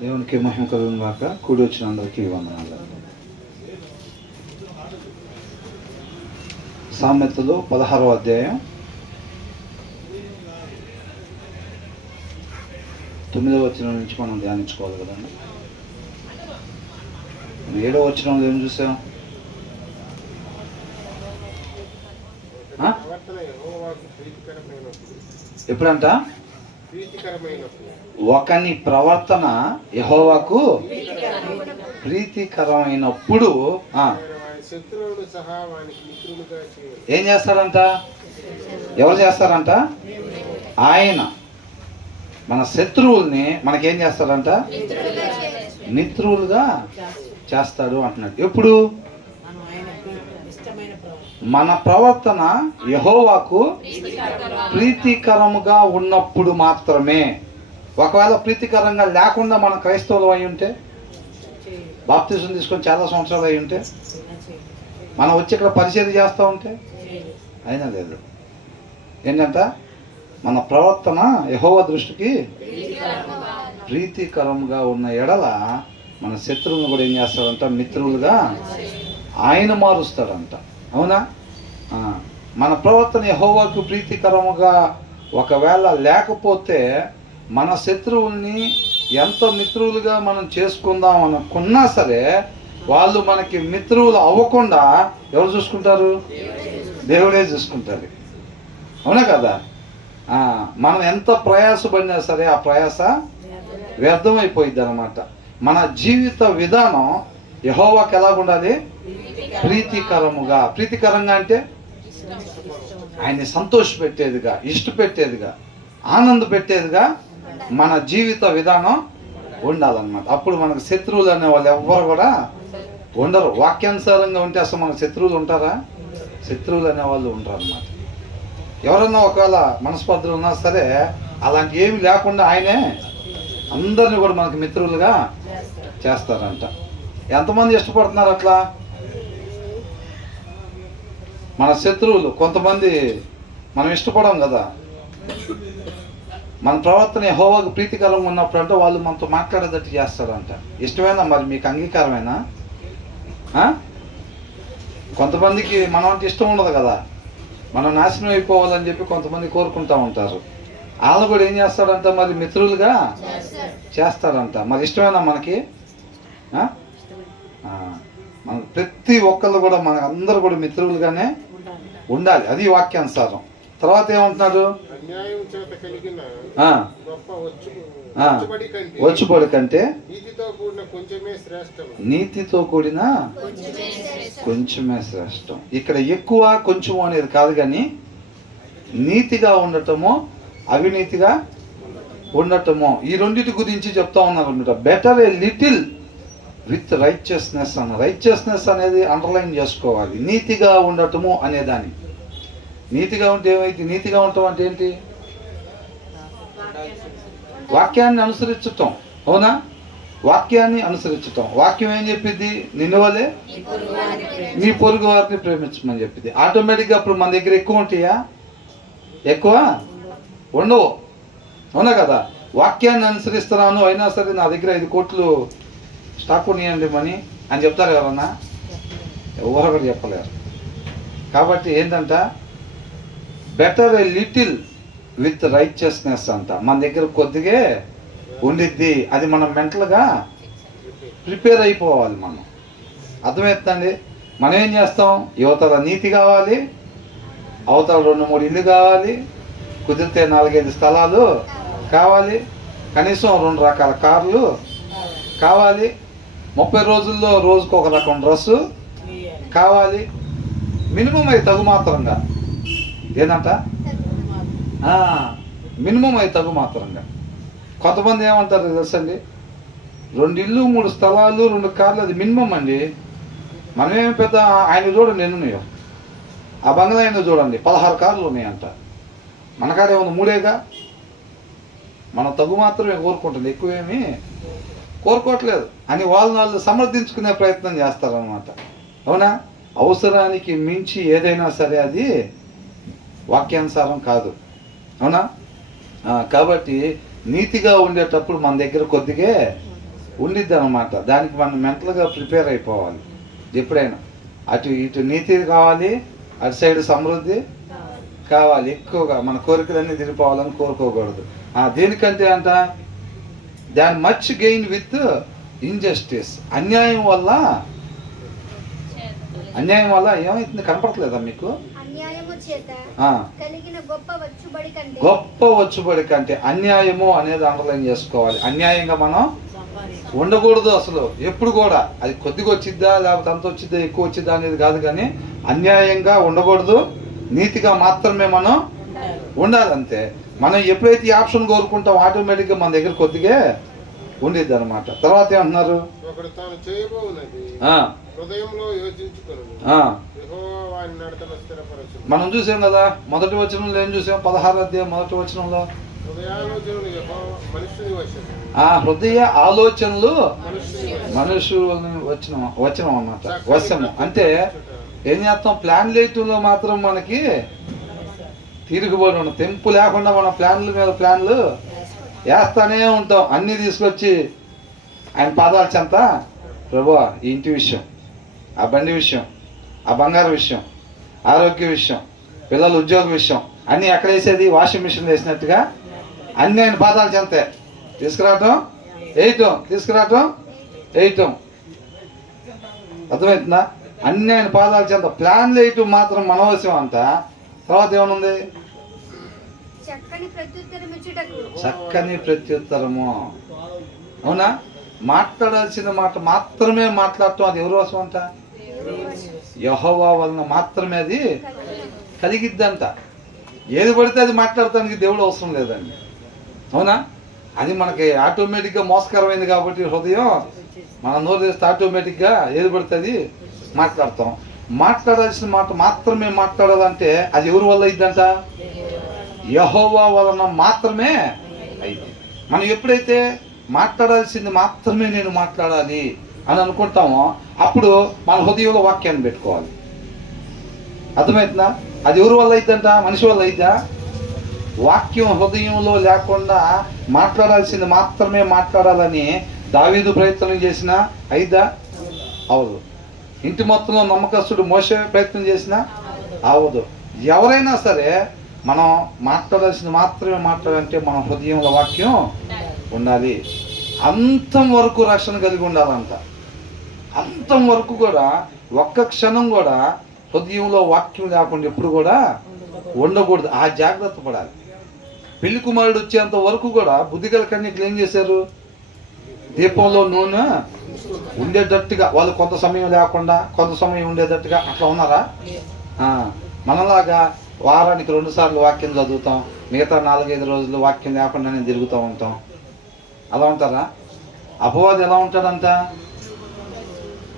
దేవునికి మహిమ కలుగును గాక. కూడి వచ్చిన అందరికీ వందనాలు. సామెతలు 16వ అధ్యాయం 9వ వచనం నుంచి మనం ధ్యానించుకోవాలి కదండి. 7వ వచనంలో ఏం చూసాం? ఎప్పుడంట? ఒకని ప్రవర్తన యెహోవాకు ప్రీతికరమైనప్పుడు ఏం చేస్తాడంట? ఎవరు చేస్తారంట? ఆయన మన శత్రువుల్ని మనకేం చేస్తాడంట? మిత్రులుగా చేస్తాడు అంటున్నాడు. ఎప్పుడు? మన ప్రవర్తన యెహోవాకు ప్రీతికరముగా ఉన్నప్పుడు మాత్రమే. ఒకవేళ ప్రీతికరంగా లేకుండా మనం క్రైస్తవులు అయి ఉంటే, బాప్తిజం తీసుకొని చాలా సంవత్సరాలు అయి ఉంటే, మనం వచ్చి ఇక్కడ పరిచయం చేస్తూ ఉంటే అయినా లేదు. ఏంటంట? మన ప్రవర్తన యెహోవా దృష్టికి ప్రీతికరంగా ఉన్న ఎడల మన శత్రువులను కూడా ఏం చేస్తాడంట? మిత్రులుగా ఆయన మారుస్తాడంట. అవునా? మన ప్రవర్తన యెహోవాకు ప్రీతికరముగా ఒకవేళ లేకపోతే మన శత్రువుల్ని ఎంత మిత్రులుగా మనం చేసుకుందాం అనుకున్నా సరే వాళ్ళు మనకి మిత్రువులు అవ్వకుండా ఎవరు చూసుకుంటారు? దేవుడే చూసుకుంటారు. అవునా కదా? మనం ఎంత ప్రయాసపడినా సరే ఆ ప్రయాస వ్యర్థమైపోయింది అన్నమాట. మన జీవిత విధానం యెహోవాకు ఎలాగుండాలి? ప్రీతికరముగా. ప్రీతికరంగా అంటే ఆయన్ని సంతోషపెట్టేదిగా, ఇష్టపెట్టేదిగా, ఆనంద పెట్టేదిగా మన జీవిత విధానం ఉండాలన్నమాట. అప్పుడు మనకు శత్రువులు అనే వాళ్ళు ఎవ్వరు కూడా ఉండరు. వాక్యానుసారంగా ఉంటే అసలు మనకు శత్రువులు ఉంటారా? శత్రువులు అనేవాళ్ళు ఉండరు అన్నమాట. ఎవరన్నా ఒకవేళ మనస్పర్ధలు ఉన్నా సరే అలాంటి ఏమి లేకుండా ఆయనే అందరిని కూడా మనకు మిత్రులుగా చేస్తారంట. ఎంతమంది ఇష్టపడుతున్నారు అట్లా? మన శత్రువులు కొంతమంది మనం ఇష్టపడం కదా. మన ప్రవర్తన యెహోవాకు ప్రీతికరంగా ఉన్నప్పుడు అంటే వాళ్ళు మనతో మాట్లాడేటట్టు చేస్తారంట. ఇష్టమేనా? మరి మీకు అంగీకారమేనా? కొంతమందికి మనం అంటే ఇష్టం ఉండదు కదా. మనం నాశనం అయిపోవాలని చెప్పి కొంతమంది కోరుకుంటూ ఉంటారు. వాళ్ళు కూడా ఏం చేస్తాడంట? మరి మిత్రులుగా చేస్తాడంట. మరి ఇష్టమేనా మనకి? మన ప్రతి ఒక్కళ్ళు కూడా మన అందరూ కూడా మిత్రులుగానే ఉండాలి. అది వాక్యానుసారం. తర్వాత ఏమంటున్నాడు? వచ్చుబడి కంటే నీతితో కూడిన కొంచెమే శ్రేష్టం. ఇక్కడ ఎక్కువ కొంచెము అనేది కాదు, కానీ నీతిగా ఉండటము, అవినీతిగా ఉండటము, ఈ రెండింటి గురించి చెప్తా ఉన్నారు అనమాట. Better a little with righteousness అన్న. రైచియస్నెస్ అనేది అండర్లైన్ చేసుకోవాలి. నీతిగా ఉండటము అనేదాన్ని. నీతిగా ఉంటే ఏమైంది? నీతిగా ఉండటం అంటే ఏంటి? వాక్యాన్ని అనుసరించటం. అవునా? వాక్యాన్ని అనుసరించటం. వాక్యం ఏం చెప్పిద్ది? నిన్ను వలే నీ పొరుగు వారిని ప్రేమించమని చెప్పింది. ఆటోమేటిక్గా అప్పుడు మన దగ్గర ఎక్కువ ఉంటాయా? ఎక్కువ ఉండవు. అవునా కదా? వాక్యాన్ని అనుసరిస్తున్నాను అయినా సరే నా దగ్గర 5 కోట్లు స్టాక్ ఉన్నాయండి మనీ అని చెప్తారు ఎవరన్నా? ఎవరు కూడా చెప్పలేరు. కాబట్టి ఏంటంట? Better a little with righteousness అంట. మన దగ్గర కొద్దిగా ఉండిద్ది. అది మనం మెంటల్గా ప్రిపేర్ అయిపోవాలి. మనం అర్థమవుతుందండి? మనం ఏం చేస్తాం? యువతల నీతి కావాలి, అవతల 2-3 ఇల్లు కావాలి, కుదిరితే 4-5 స్థలాలు కావాలి, కనీసం 2 రకాల కార్లు కావాలి, 30 రోజుల్లో రోజుకు ఒక రకం డ్రెస్సు కావాలి. మినిమం అయి తగు మాత్రంగా. ఏంటంట? మినిమం అయి తగు మాత్రంగా. కొంతమంది ఏమంటారు తెలుసండి? 2 ఇల్లు, 3 స్థలాలు, 2 కార్లు అది మినిమం అండి. మనమేమి పెద్ద ఆయన చూడండి ఎన్నున్నాయో. ఆ బంగ్లా ఆయన చూడండి 16 కార్లు ఉన్నాయంట. మనకాడే ఉంది 3ఏగా. మనం తగు మాత్రమే కోరుకుంటుంది, ఎక్కువేమీ కోరుకోవట్లేదు అని వాళ్ళు సమర్థించుకునే ప్రయత్నం చేస్తారనమాట. అవునా? అవసరానికి మించి ఏదైనా సరే అది వాక్యానుసారం కాదు. అవునా? కాబట్టి నీతిగా ఉండేటప్పుడు మన దగ్గర కొద్దిగా ఉండిద్ది అనమాట. దానికి మనం మెంటల్గా ప్రిపేర్ అయిపోవాలి. ఎప్పుడైనా అటు ఇటు నీతి కావాలి, అటు సైడ్ సమృద్ధి కావాలి. ఎక్కువగా మన కోరికలన్నీ తిరిగిపోవాలని కోరుకోకూడదు. దేనికంటే అంట దాని మచ్ గెయిన్ విత్ ఇంజస్టిస్. అన్యాయం వల్ల ఏమైతుంది కనపడట్లేదా మీకు? గొప్ప వచ్చుబడి కంటే అన్యాయము అనేది అండర్లైన్ చేసుకోవాలి. అన్యాయంగా మనం ఉండకూడదు అసలు ఎప్పుడు కూడా. అది కొద్దిగా వచ్చిద్దా లేకపోతే అంత వచ్చిద్దా ఎక్కువ వచ్చిద్దా అనేది కాదు, కానీ అన్యాయంగా ఉండకూడదు, నీతిగా మాత్రమే మనం ఉండాలి అంతే. మనం ఎప్పుడైతే ఈ ఆప్షన్ కోరుకుంటాం ఆటోమేటిక్గా మన దగ్గర కొద్దిగా ఉండిద్ది అనమాట. తర్వాత ఏమంటున్నారు? మనం చూసాం కదా మొదటి వచనంలో ఏం చూసాం? 16వ అధ్యాయం మొదటి వచనంలో హృదయ ఆలోచనలు మనుషులు వచనం అన్నమాట. వశము అంటే ఏం చేస్తాం? ప్లాన్ లేటంలో మాత్రం మనకి తిరుగుబడి ఉండదు. తెంపు లేకుండా మనం ప్లాన్ల మీద ప్లాన్లు వేస్తానే ఉంటాం. అన్నీ తీసుకొచ్చి ఆయన పాదాల చెంత, ప్రభువా ఈ ఇంటి విషయం, ఆ బండి విషయం, ఆ బంగారు విషయం, ఆరోగ్య విషయం, పిల్లల ఉద్యోగ విషయం అన్నీ ఎక్కడ వేసేది? వాషింగ్ మిషన్ వేసినట్టుగా అన్నీ ఆయన పాదాల చెంతే తీసుకురావటం, వేయటం, తీసుకురావటం, వేయటం. అర్థమవుతుందా? అన్నీ ఆయన పాదాల చెంత. ప్లాన్లు వేయటం మాత్రం మనవసరం అంట. తర్వాత ఏమనుంది? చక్కని ప్రత్యుత్తరము. అవునా? మాట్లాడాల్సిన మాట మాత్రమే మాట్లాడటం. అది ఎవరి వశం అంట? యెహోవా వలన మాత్రమే అది కలిగిద్దంట. ఏది పడితే అది మాట్లాడటానికి దేవుడు అవసరం లేదండి. అవునా? అది మనకి ఆటోమేటిక్గా మోసకరమైంది కాబట్టి హృదయం మన నోరు తెస్తే ఆటోమేటిక్గా ఏది పడుతుంది మాట్లాడతాం. మాట్లాడాల్సిన మాట మాత్రమే మాట్లాడాలంటే అది ఎవరి వల్ల అయిద్దంట? యెహోవా వలన మాత్రమే అయింది. మనం ఎప్పుడైతే మాట్లాడాల్సింది మాత్రమే నేను మాట్లాడాలి అని అనుకుంటామో అప్పుడు మన హృదయంలో వాక్యాన్ని పెట్టుకోవాలి. అర్థమవుతుందా? అది ఎవరి వల్ల అయిద్దంట? మనిషి వల్ల అయిద్దా? వాక్యం హృదయంలో లేకుండా మాట్లాడాల్సింది మాత్రమే మాట్లాడాలని దావీదు ప్రయత్నం చేసినా అయిద్దా? అవదు. ఇంటి మొత్తంలో నమ్మకస్తుడు మోసే ప్రయత్నం చేసినా అవదు. ఎవరైనా సరే మనం మాట్లాడాల్సింది మాత్రమే మాట్లాడాలంటే మన హృదయంలో వాక్యం ఉండాలి. అంతం వరకు రక్షణ కలిగి ఉండాలంట. అంతం వరకు కూడా ఒక్క క్షణం కూడా హృదయంలో వాక్యం లేకుండా ఎప్పుడు కూడా ఉండకూడదు. ఆ జాగ్రత్త పడాలి. పెళ్లి కుమారుడు వచ్చేంత వరకు కూడా బుద్ధిగల కన్యకలు ఏం చేశారు? దీపంలో నూనె ఉండేటట్టుగా వాళ్ళు కొంత సమయం లేకుండా కొంత సమయం ఉండేటట్టుగా అట్లా ఉన్నారా? మనలాగా వారానికి 2 సార్లు వాక్యం చదువుతాం, మిగతా 4-5 రోజులు వాక్యం లేకుండానే తిరుగుతూ ఉంటాం. అలా ఉంటారా? అపవాది ఎలా ఉంటాడంట?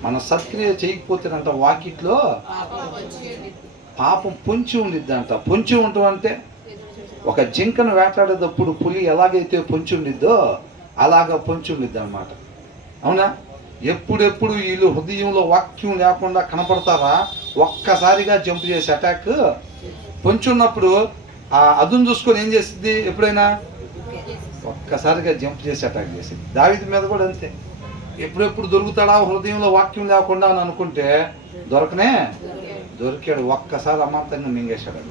మన సత్క్రియ చేయకపోతేనంట వాకిట్లో పాపం పొంచి ఉండిద్దంట. పొంచి ఉండటం అంటే ఒక జింకను వేటాడేటప్పుడు పులి ఎలాగైతే పొంచి ఉండిద్దో అలాగా పొంచి ఉండిద్ది అనమాట. అవునా? ఎప్పుడెప్పుడు వీళ్ళు హృదయంలో వాక్యం లేకుండా కనపడతారా ఒక్కసారిగా జంప్ చేసి అటాక్ పొంచి ఉన్నప్పుడు ఆ అదును చూసుకొని ఏం చేసింది? ఎప్పుడైనా ఒక్కసారిగా జంప్ చేసి అటాక్ చేసింది. దావీదు మీద కూడా అంతే. ఎప్పుడెప్పుడు దొరుకుతాడా హృదయంలో వాక్యం లేకుండా అని అనుకుంటే దొరికాడు. ఒక్కసారి అమాంతంగా మింగేశాడు.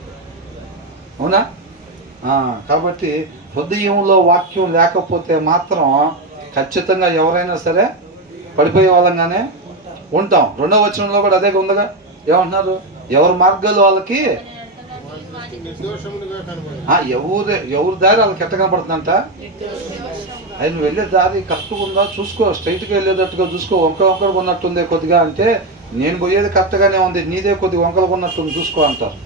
అవునా? కాబట్టి హృదయంలో వాక్యం లేకపోతే మాత్రం ఖచ్చితంగా ఎవరైనా సరే పడిపోయే వాళ్ళంగానే ఉంటాం. 2వ వచనంలో కూడా అదే ఉందిగా. ఏమంటున్నారు? ఎవరి మార్గాలు వాళ్ళకి ఎవరి దారి వాళ్ళకి ఎట్ట కనపడుతుందంట? అది నువ్వు వెళ్ళే దారి కరెక్ట్గా ఉందా చూసుకో, స్ట్రైట్గా వెళ్ళేటట్టుగా చూసుకో. వంకర ఉన్నట్టుంది కొద్దిగా అంటే నేను పోయేది కరెక్ట్గానే ఉంది, నీదే కొద్దిగా వంకలు ఉన్నట్టుంది చూసుకో అంటారు.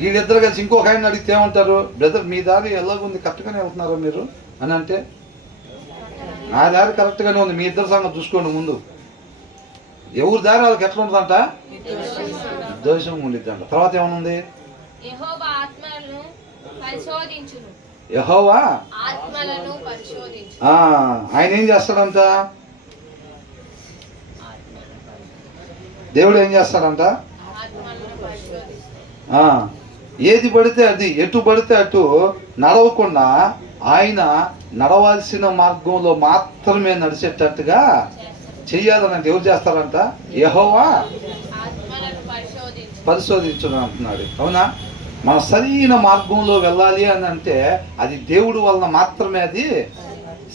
వీళ్ళిద్దరు కలిసి ఇంకొక ఆయన అడిగితే ఏమంటారు? బ్రదర్ మీ దారి ఎలాగుంది, కరెక్ట్గానే వెళ్తున్నారా మీరు అని అంటే, నా దారి కరెక్ట్గానే ఉంది, మీ ఇద్దరు సంగతి చూసుకోండి ముందు. ఎవరి దారి వాళ్ళకి ఎట్లా ఉంటుందంట? దోషం ఉండిద్దంట. తర్వాత ఏమనుంది? యెహోవా ఆయన ఏం చేస్తాడంట? దేవుడు ఏం చేస్తాడంట? ఏది పడితే అది, ఎటు పడితే అటు నడవకుండా ఆయన నడవాల్సిన మార్గంలో మాత్రమే నడిచేటట్టుగా చెయ్యాలని ఎవరు చేస్తారంట? యెహోవా పరిశోధించును అంటున్నాడు. అవునా? మనం సరైన మార్గంలో వెళ్ళాలి అని అంటే అది దేవుడి వలన మాత్రమే అది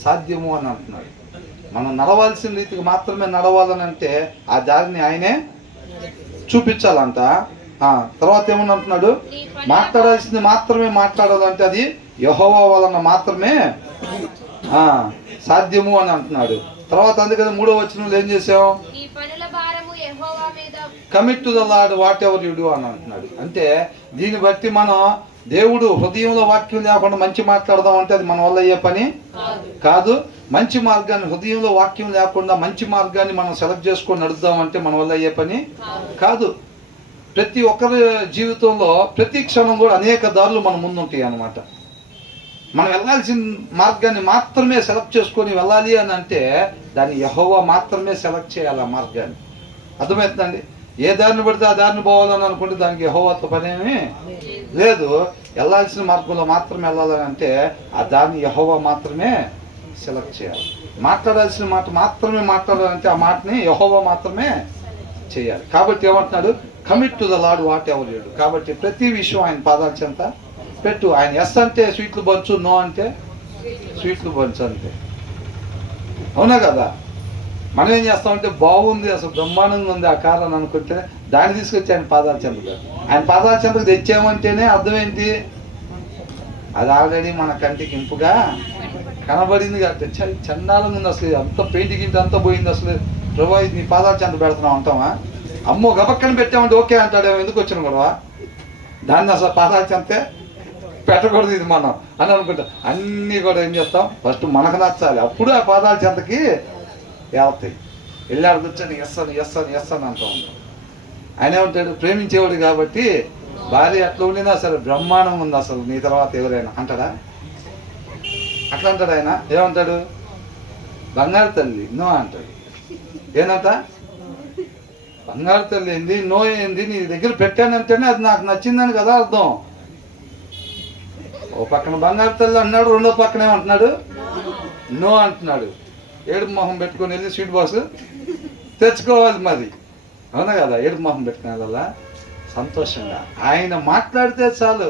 సాధ్యము అని అంటున్నాడు. మనం నడవాల్సిన రీతికి మాత్రమే నడవాలని అంటే ఆ దారిని ఆయనే చూపించాలంట. తర్వాత ఏమని అంటున్నాడు? మాట్లాడాల్సింది మాత్రమే మాట్లాడాలంటే అది యెహోవా వలన మాత్రమే సాధ్యము అని అంటున్నాడు. తర్వాత అందుకని 3వ వచనంలో ఏం చేసాం? Commit to the lord what ever you do అని అంటున్నాడు. అంటే దీన్ని బట్టి మనం దేవుడు హృదయంలో వాక్యం లేకుండా మంచి మాట్లాడదాం అంటే అది మన వల్ల అయ్యే పని కాదు. మంచి మార్గాన్ని, హృదయంలో వాక్యం లేకుండా మంచి మార్గాన్ని మనం సెలెక్ట్ చేసుకొని నడుద్దాం అంటే మన వల్ల అయ్యే పని కాదు. ప్రతి ఒక్కరి జీవితంలో ప్రతి క్షణం కూడా అనేక దారులు మన ముందుంటాయి అన్నమాట. మనం వెళ్ళాల్సిన మార్గాన్ని మాత్రమే సెలెక్ట్ చేసుకొని వెళ్ళాలి అని అంటే దాన్ని యెహోవా మాత్రమే సెలెక్ట్ చేయాలి. ఆ మార్గాన్ని అర్థమవుతుందండి? ఏ దారిని పడితే ఆ దారిని పోవాలని అనుకుంటే దానికి యెహోవాతో పనేమీ లేదు. వెళ్ళాల్సిన మార్గంలో మాత్రమే వెళ్ళాలని అంటే ఆ దాన్ని యెహోవా మాత్రమే సెలెక్ట్ చేయాలి. మాట్లాడాల్సిన మాట మాత్రమే మాట్లాడాలంటే ఆ మాటని యెహోవా మాత్రమే చేయాలి. కాబట్టి ఏమంటున్నాడు? Commit to the lord what ever you do. కాబట్టి ప్రతి విషయం ఆయన పాదాల చెంత పెట్టు. ఆయన ఎస్ అంటే స్వీట్లు పంచు, నో అంటే స్వీట్లు పంచు అంతే. అవునా కదా? మనం ఏం చేస్తామంటే బాగుంది, అసలు బ్రహ్మాండంగా ఉంది ఆ కారు అని అనుకుంటే దాన్ని తీసుకొచ్చి ఆయన పాదాల చెంతకు, ఆయన పాదాల చెంతకు తెచ్చామంటేనే అర్థం ఏంటి? అది ఆల్రెడీ మన కంటికి ఇంపుగా కనబడింది కాబట్టి చండాలంగా ఉంది, అసలు అంత పెయింట్ గింటి అంతా పోయింది, అసలు ప్రభా ఇది నీ పాదాల చెంత పెడుతున్నాం అంటామా? అమ్మో గబక్కని పెట్టామంటే ఓకే అంటాడేమో, ఎందుకు వచ్చిన గొడవ? దాన్ని అసలు పాదాల చెంతే పెట్టకూడదు ఇది మనం అని అనుకుంటాం. అన్నీ కూడా ఏం చేస్తాం? ఫస్ట్ మనకు నచ్చాలి, అప్పుడు ఆ పాదాల చెంతకి వెళ్తాయి. వెళ్ళాడు కూర్చొని ఎస్ అని అంటూ ఉంటాం. ఆయన ఏమంటాడు? ప్రేమించేవాడు కాబట్టి భార్య అట్లా ఉండినా సరే బ్రహ్మాండం ఉంది, అసలు నీ తర్వాత ఎవరైనా అంటాడా? అట్లా అంటాడు ఆయన. ఏమంటాడు? బంగారు తల్లి నో అంటాడు. ఏనంట? బంగారు తల్లి ఏంది, నో ఏంది, నీ దగ్గర పెట్టానంటేనే అది నాకు నచ్చిందని కదా అర్థం. ఓ పక్కన బంగారు తల్లి అన్నాడు, రెండో పక్కన ఏమంటున్నాడు? నో అంటున్నాడు. ఏడుపు మొహం పెట్టుకొని వెళ్ళి స్వీట్ బాక్స్ తెచ్చుకోవాలి మరి. అవునా కదా? ఏడుపు మొహం పెట్టుకునే వల్ల సంతోషంగా ఆయన మాట్లాడితే చాలు.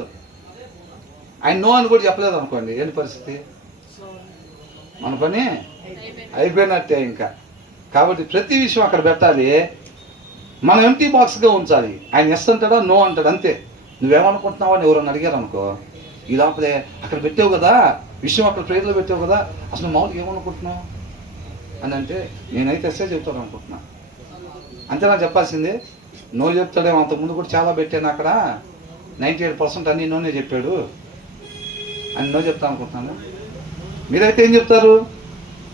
ఆయన నో అని కూడా చెప్పలేదు అనుకోండి, ఏంటి పరిస్థితి? మన పని అయిపోయినట్టే ఇంకా. కాబట్టి ప్రతి విషయం అక్కడ పెట్టాలి, మనం ఎంటీ బాక్స్గా ఉంచాలి. ఆయన ఎస్ అంటాడా, నో అంటాడు అంతే. నువ్వేమనుకుంటున్నావు అని ఎవరన్నా అడిగారు అనుకో, ఈ లోపలే అక్కడ పెట్టావు కదా విషయం, అక్కడ ప్రేయర్లో పెట్టావు కదా, అసలు మామూలుగా ఏమనుకుంటున్నావు అని అంటే నేనైతే ఎస్ఏ చెప్తాను అనుకుంటున్నా. అంతేనా చెప్పాల్సిందే? నో చెప్తాడేమో. అంతకుముందు కూడా చాలా పెట్టాను అక్కడ, 98% అన్నీ నోనే చెప్పాడు అని నో చెప్తాను అనుకుంటున్నాను. మీరైతే ఏం చెప్తారు?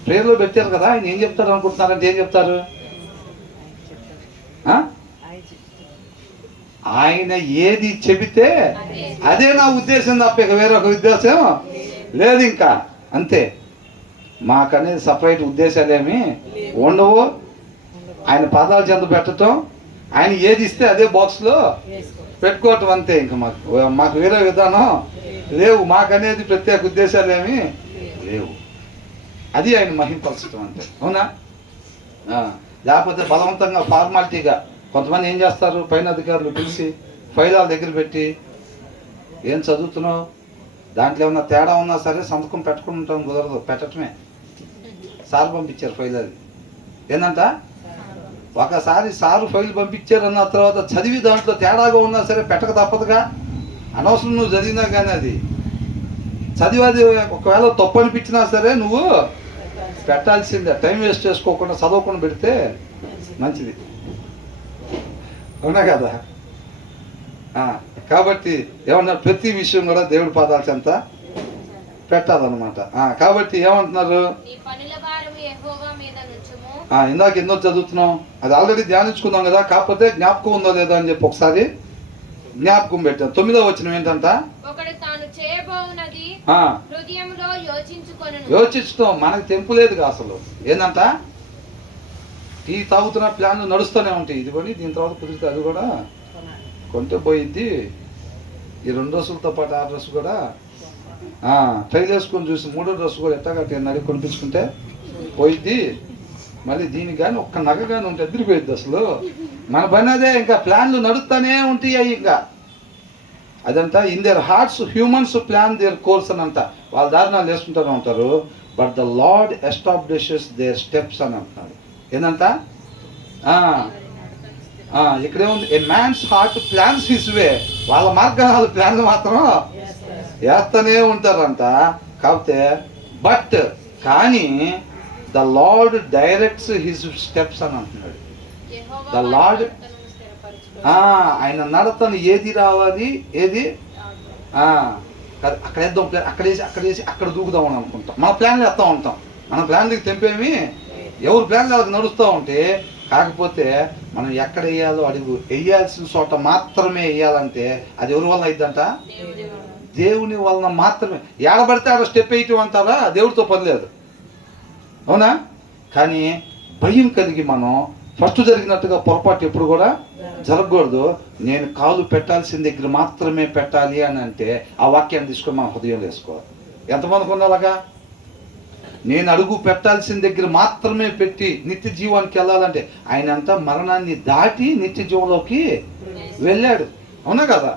ప్రేయర్లో పెట్టారు కదా, ఆయన ఏం చెప్తారు అనుకుంటున్నారంటే ఏం చెప్తారు? ఆయన ఏది చెబితే అదే నా ఉద్దేశం తప్ప ఇక వేరొక ఉద్దేశం లేదు ఇంకా, అంతే. మాకనేది సపరేట్ ఉద్దేశాలు ఏమి ఉండవు. ఆయన పాదాల చెంత పెట్టడం, ఆయన ఏది ఇస్తే అదే బాక్స్లో పెట్టుకోవటం అంతే. ఇంకా మాకు వేరే విధానం లేవు, మాకనేది ప్రత్యేక ఉద్దేశాలు ఏమి లేవు. అది ఆయన మహింపరచడం అంటే. అవునా? లేకపోతే బలవంతంగా ఫార్మాలిటీగా కొంతమంది ఏం చేస్తారు? పైన అధికారులు పిలిచి ఫైల్ వాళ్ళ దగ్గర పెట్టి, ఏం చదువుతున్నావు, దాంట్లో ఏమన్నా తేడా ఉన్నా సరే సంతకం పెట్టుకుని ఉంటాం, కుదరదు, పెట్టడమే. సార్ పంపించారు ఫైల్, అది ఏంటంట? ఒకసారి సారు ఫైల్ పంపించారన్న తర్వాత చదివి దాంట్లో తేడాగా ఉన్నా సరే పెట్టక తప్పదుగా. అనవసరం నువ్వు చదివినా కానీ అది చదివేది ఒకవేళ తప్పు అనిపించినా సరే నువ్వు పెట్టాల్సిందే. టైం వేస్ట్ చేసుకోకుండా చదవకుండా పెడితే మంచిది. అవునా కదా? కాబట్టి ఏమన్నా ప్రతి విషయం కూడా దేవుడి పాదాల చెంత పెట్టాలన్నమాట. కాబట్టి ఏమంటున్నారు? ఇందాక ఎన్నో చదువుతున్నాం, అది ఆల్రెడీ ధ్యానించుకున్నాం కదా, కాకపోతే జ్ఞాపకం ఉందో లేదో అని చెప్పి ఒకసారి జ్ఞాపకం పెట్టాం. 9వ వచనం ఏంటంట? యోచించడం మనకు తెంపు లేదుగా అసలు. ఏంటంట? టీ తాగుతున్న ప్లాన్లు నడుస్తూనే ఉంటాయి. ఇది కొని దీని తర్వాత కుదిరితే అది కూడా కొంటే పోయిద్ది, ఈ 2 డ్రెస్సులతో పాటు 6 డ్రెస్సు కూడా ట్రైల్ వేసుకొని చూసి మూడో డ్రెస్ కూడా ఎట్టా కట్టి నడి కొనిపించుకుంటే పోయిద్ది. మళ్ళీ దీనికి కానీ ఒక్క నగ కానీ ఉంటే ఎదిరిపోయిద్ది. అసలు మన పని అదే, ఇంకా ప్లాన్లు నడుస్తూనే ఉంటాయి. ఇంకా అదంతా in their hearts humans plan their course అని అంట, వాళ్ళ దారుణాలు వేసుకుంటూనే ఉంటారు. But the lord establishes their steps అని అంటున్నాడు. ఏంటంట ఇక్కడే ఉంది, a man's heart plans his way. వాళ్ళ మార్గాలు ప్లాన్లు మాత్రం వేస్తూనే ఉంటారంట. కాకపోతే బట్ కానీ the lord directs his steps అని అంటున్నాడు. ద లార్డ్ ఆయన నడతను ఏది రావాలి, ఏది అక్కడ వేద్దాం, అక్కడేసి అక్కడ దూకుదాం అని అనుకుంటాం. మన ప్లాన్లు వేస్తూ ఉంటాం. మన ప్లాన్లకి తెంపేమి ఎవరు ప్లాన్లు వాళ్ళకి నడుస్తూ ఉంటే, కాకపోతే మనం ఎక్కడ వేయాలో అడుగు వేయాల్సిన చోట మాత్రమే వేయాలంటే అది ఎవరి వల్ల అయిద్దంట? దేవుని వలన మాత్రమే. ఏడబడితే ఆడ స్టెప్ వేయటం అంటారా? దేవుడితో పని లేదు, అవునా? కానీ భయం కలిగి మనం ఫస్ట్ జరిగినట్టుగా పొరపాటు ఎప్పుడు కూడా జరగకూడదు. నేను కాలు పెట్టాల్సిన దగ్గర మాత్రమే పెట్టాలి అని అంటే ఆ వాక్యాన్ని తీసుకొని మనం హృదయంలో వేసుకోవాలి. ఎంతమందికి ఉన్నలాగా? నేను అడుగు పెట్టాల్సిన దగ్గర మాత్రమే పెట్టి నిత్య జీవానికి వెళ్ళాలంటే ఆయన అంతా మరణాన్ని దాటి నిత్య జీవంలోకి వెళ్ళాడు, అవునా కదా?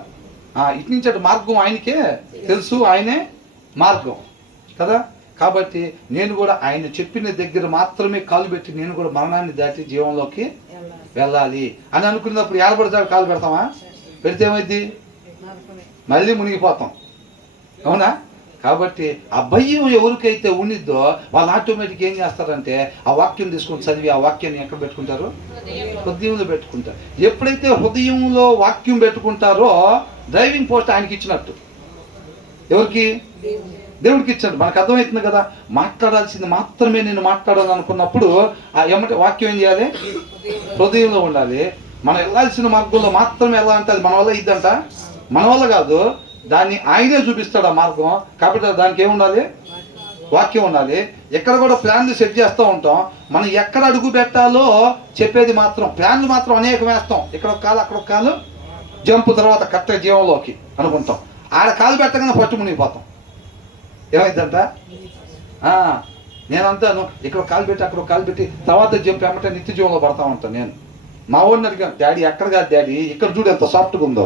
ఇటు నుంచి అటు మార్గం ఆయనకే తెలుసు, ఆయనే మార్గం కదా. కాబట్టి నేను కూడా ఆయన చెప్పిన దగ్గర మాత్రమే కాలు పెట్టి నేను కూడా మరణాన్ని దాటి జీవంలోకి వెళ్ళాలి అని అనుకున్నప్పుడు ఏడబడితే కాలు పెడతామా? పెడితే ఏమైంది? మళ్ళీ మునిగిపోతాం, అవునా? కాబట్టి ఆ భయం ఎవరికైతే ఉండిద్దో వాళ్ళు ఆటోమేటిక్ ఏం చేస్తారంటే ఆ వాక్యం తీసుకొని చదివి ఆ వాక్యాన్ని ఎక్కడ పెట్టుకుంటారు? హృదయంలో పెట్టుకుంటారు. ఎప్పుడైతే హృదయంలో వాక్యం పెట్టుకుంటారో డ్రైవింగ్ పోస్ట్ ఆయనకి ఇచ్చినట్టు. ఎవరికి? దేవుడికి ఇచ్చాడు. మనకు అర్థమవుతుంది కదా. మాట్లాడాల్సింది మాత్రమే నేను మాట్లాడాలనుకున్నప్పుడు ఏమంటే వాక్యం ఏం చేయాలి? హృదయంలో ఉండాలి. మనం వెళ్ళాల్సిన మార్గంలో మాత్రమే ఎలా అంటే అది మన వల్ల ఇద్దంట, మన వల్ల కాదు, దాన్ని ఆయనే చూపిస్తాడు ఆ మార్గం. కాబట్టి దానికి ఏముండాలి? వాక్యం ఉండాలి. ఎక్కడ కూడా ప్లాన్లు సెట్ చేస్తూ ఉంటాం. మనం ఎక్కడ అడుగు పెట్టాలో చెప్పేది మాత్రం, ప్లాన్లు మాత్రం అనేకం వేస్తాం. ఇక్కడ ఒక కాలు అక్కడ ఒక కాలు జంపు తర్వాత కరెక్ట్గా జీవంలోకి అనుకుంటాం. ఆడ కాలు పెట్టగానే పట్టు మునిగిపోతాం. ఏమైందంట? నేను అంటాను ఇక్కడ కాలు పెట్టి అక్కడ కాలు పెట్టి తర్వాత జంప్ ఏమంటే నిత్య జీవంలో పడతా ఉంటాను. నేను మా ఊరిని అడిగాను, డాడీ ఎక్కడ కాదు డాడీ, ఇక్కడ చూడు ఎంత సాఫ్ట్గా ఉందో,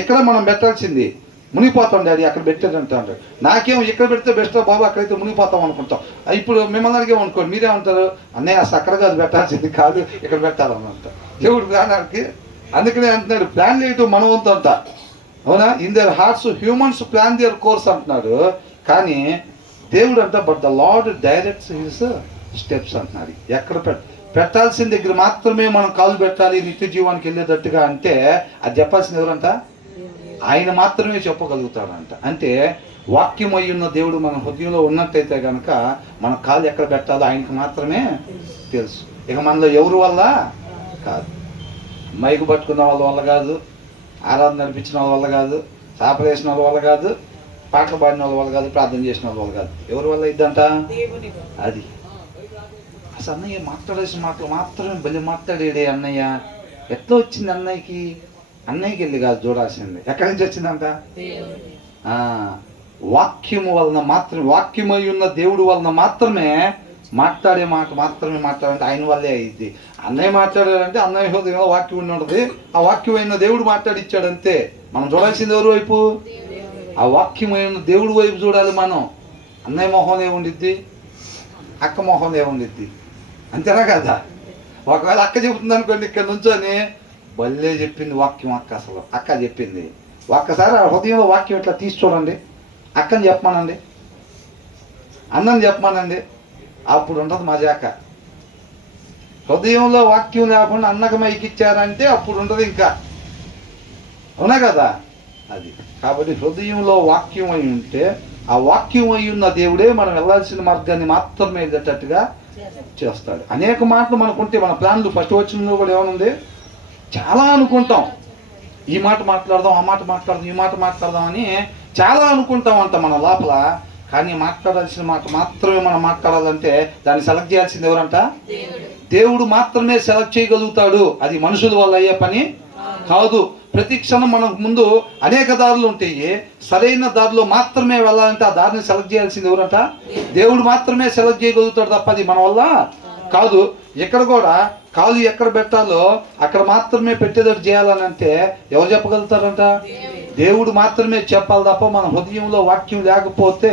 ఇక్కడ మనం పెట్టాల్సింది మునిగిపోతాం డాడీ అక్కడ పెట్టాడంట అంటాడు. నాకేమో ఇక్కడ పెడితే బెస్ట్ బాబు, అక్కడైతే మునిగిపోతాం అనుకుంటాం. ఇప్పుడు మిమ్మల్ని అడిగామనుకోండి, మీరేమంటారు? అన్నయ్య అసలు అక్కడ కాదు పెట్టాల్సింది, కాదు ఇక్కడ పెట్టాలని అంటారు. దేవుడు ప్లాన్కి అందుకనే అంటున్నాడు ప్లాన్ వేయటం మన వంతు అంట, అవునా? In their hearts humans plan their course అంటున్నాడు. కానీ దేవుడు అంట but the lord directs his steps అంటున్నాడు. ఎక్కడ పెట్టాల్సిన దగ్గర మాత్రమే మనం కాలు పెట్టాలి నిత్య జీవానికి వెళ్ళేటట్టుగా అంటే అది చెప్పాల్సింది ఎవరంట? ఆయన మాత్రమే చెప్పగలుగుతాడంట. అంటే వాక్యం అయి ఉన్న దేవుడు మన హృదయంలో ఉన్నట్టయితే కనుక మన కాలు ఎక్కడ పెట్టాలో ఆయనకు మాత్రమే తెలుసు. ఇక మనలో ఎవరి వల్ల కాదు, మైకు పట్టుకున్న వాళ్ళ వల్ల కాదు, ఆరాధన నడిపించిన వాళ్ళ వల్ల కాదు, చేపలు వేసిన వాళ్ళ వల్ల కాదు, పాటలు పాడిన వాళ్ళ వల్ల కాదు, ప్రార్థన చేసిన వాళ్ళ వల్ల కాదు. ఎవరి వల్ల ఇద్దంట? అది అసలు అన్నయ్య మాట్లాడాల్సిన మాటలు మాత్రమే భలే మాట్లాడేడే అన్నయ్య. ఎట్లా వచ్చింది అన్నయ్యకి? అన్నయ్యకి వెళ్ళి కాదు చూడాల్సింది, ఎక్కడి నుంచి వచ్చిందంట? వాక్యము వలన మాత్రమే, వాక్యమై ఉన్న దేవుడు వలన మాత్రమే మాట్లాడే మాట మాత్రమే మాట్లాడాలంటే ఆయన వల్లే అయింది. అన్నయ్య మాట్లాడారంటే అన్నయ్య హృదయంలో వాక్యం ఉండి ఉంటుంది. ఆ వాక్యమైన దేవుడు మాట్లాడిచ్చాడంతే. మనం చూడాల్సింది ఎవరి వైపు? ఆ వాక్యమైన దేవుడి వైపు చూడాలి మనం. అన్నయ్య మొహం ఏముండిద్ది, అక్క మొహం ఏముండిద్ది, అంతేనా కదా? ఒకవేళ అక్క చెబుతుంది అనుకోండి, ఇక్కడ నుంచొని భలే చెప్పింది వాక్యం అక్క, అసలు అక్క చెప్పింది. ఒక్కసారి ఆ హృదయంలో వాక్యం ఇట్లా తీసి చూడండి, అక్కని చెప్పమానండి, అన్నని చెప్పమానండి, అప్పుడు ఉంటుంది మజాక. హృదయంలో వాక్యం లేకుండా అన్నకు మైకిచ్చారంటే అప్పుడు ఉంటుంది ఇంకా, అవునా కదా? అది కాబట్టి హృదయంలో వాక్యం అయి ఉంటే ఆ వాక్యం అయి ఉన్న దేవుడే మనం వెళ్ళాల్సిన మార్గాన్ని మాత్రమే వెళ్ళేటట్టుగా చేస్తాడు. అనేక మాటలు మనకుంటే మన ప్లాన్లు ఫస్ట్ వచ్చిన కూడా ఏమనుంది, చాలా అనుకుంటాం. ఈ మాట మాట్లాడదాం, ఆ మాట మాట్లాడదాం, ఈ మాట మాట్లాడదాం అని చాలా అనుకుంటాం అంట మన లోపల. కానీ మాట్లాడాల్సిన మాట మాత్రమే మనం మాట్లాడాలంటే దాన్ని సెలెక్ట్ చేయాల్సింది ఎవరంట? దేవుడు మాత్రమే సెలెక్ట్ చేయగలుగుతాడు. అది మనుషుల వల్ల అయ్యే పని కాదు. ప్రతి క్షణం మనకు ముందు అనేక దారులు ఉంటాయి. సరైన దారిలో మాత్రమే వెళ్ళాలంటే ఆ దారిని సెలెక్ట్ చేయాల్సింది ఎవరంట? దేవుడు మాత్రమే సెలెక్ట్ చేయగలుగుతాడు తప్ప అది మన వల్ల కాదు. ఇక్కడ కూడా కాలు ఎక్కడ పెట్టాలో అక్కడ మాత్రమే పెట్టేటట్టు చేయాలని అంటే ఎవరు చెప్పగలుగుతారంట? దేవుడు మాత్రమే చెప్పాలి తప్ప మన హృదయంలో వాక్యం లేకపోతే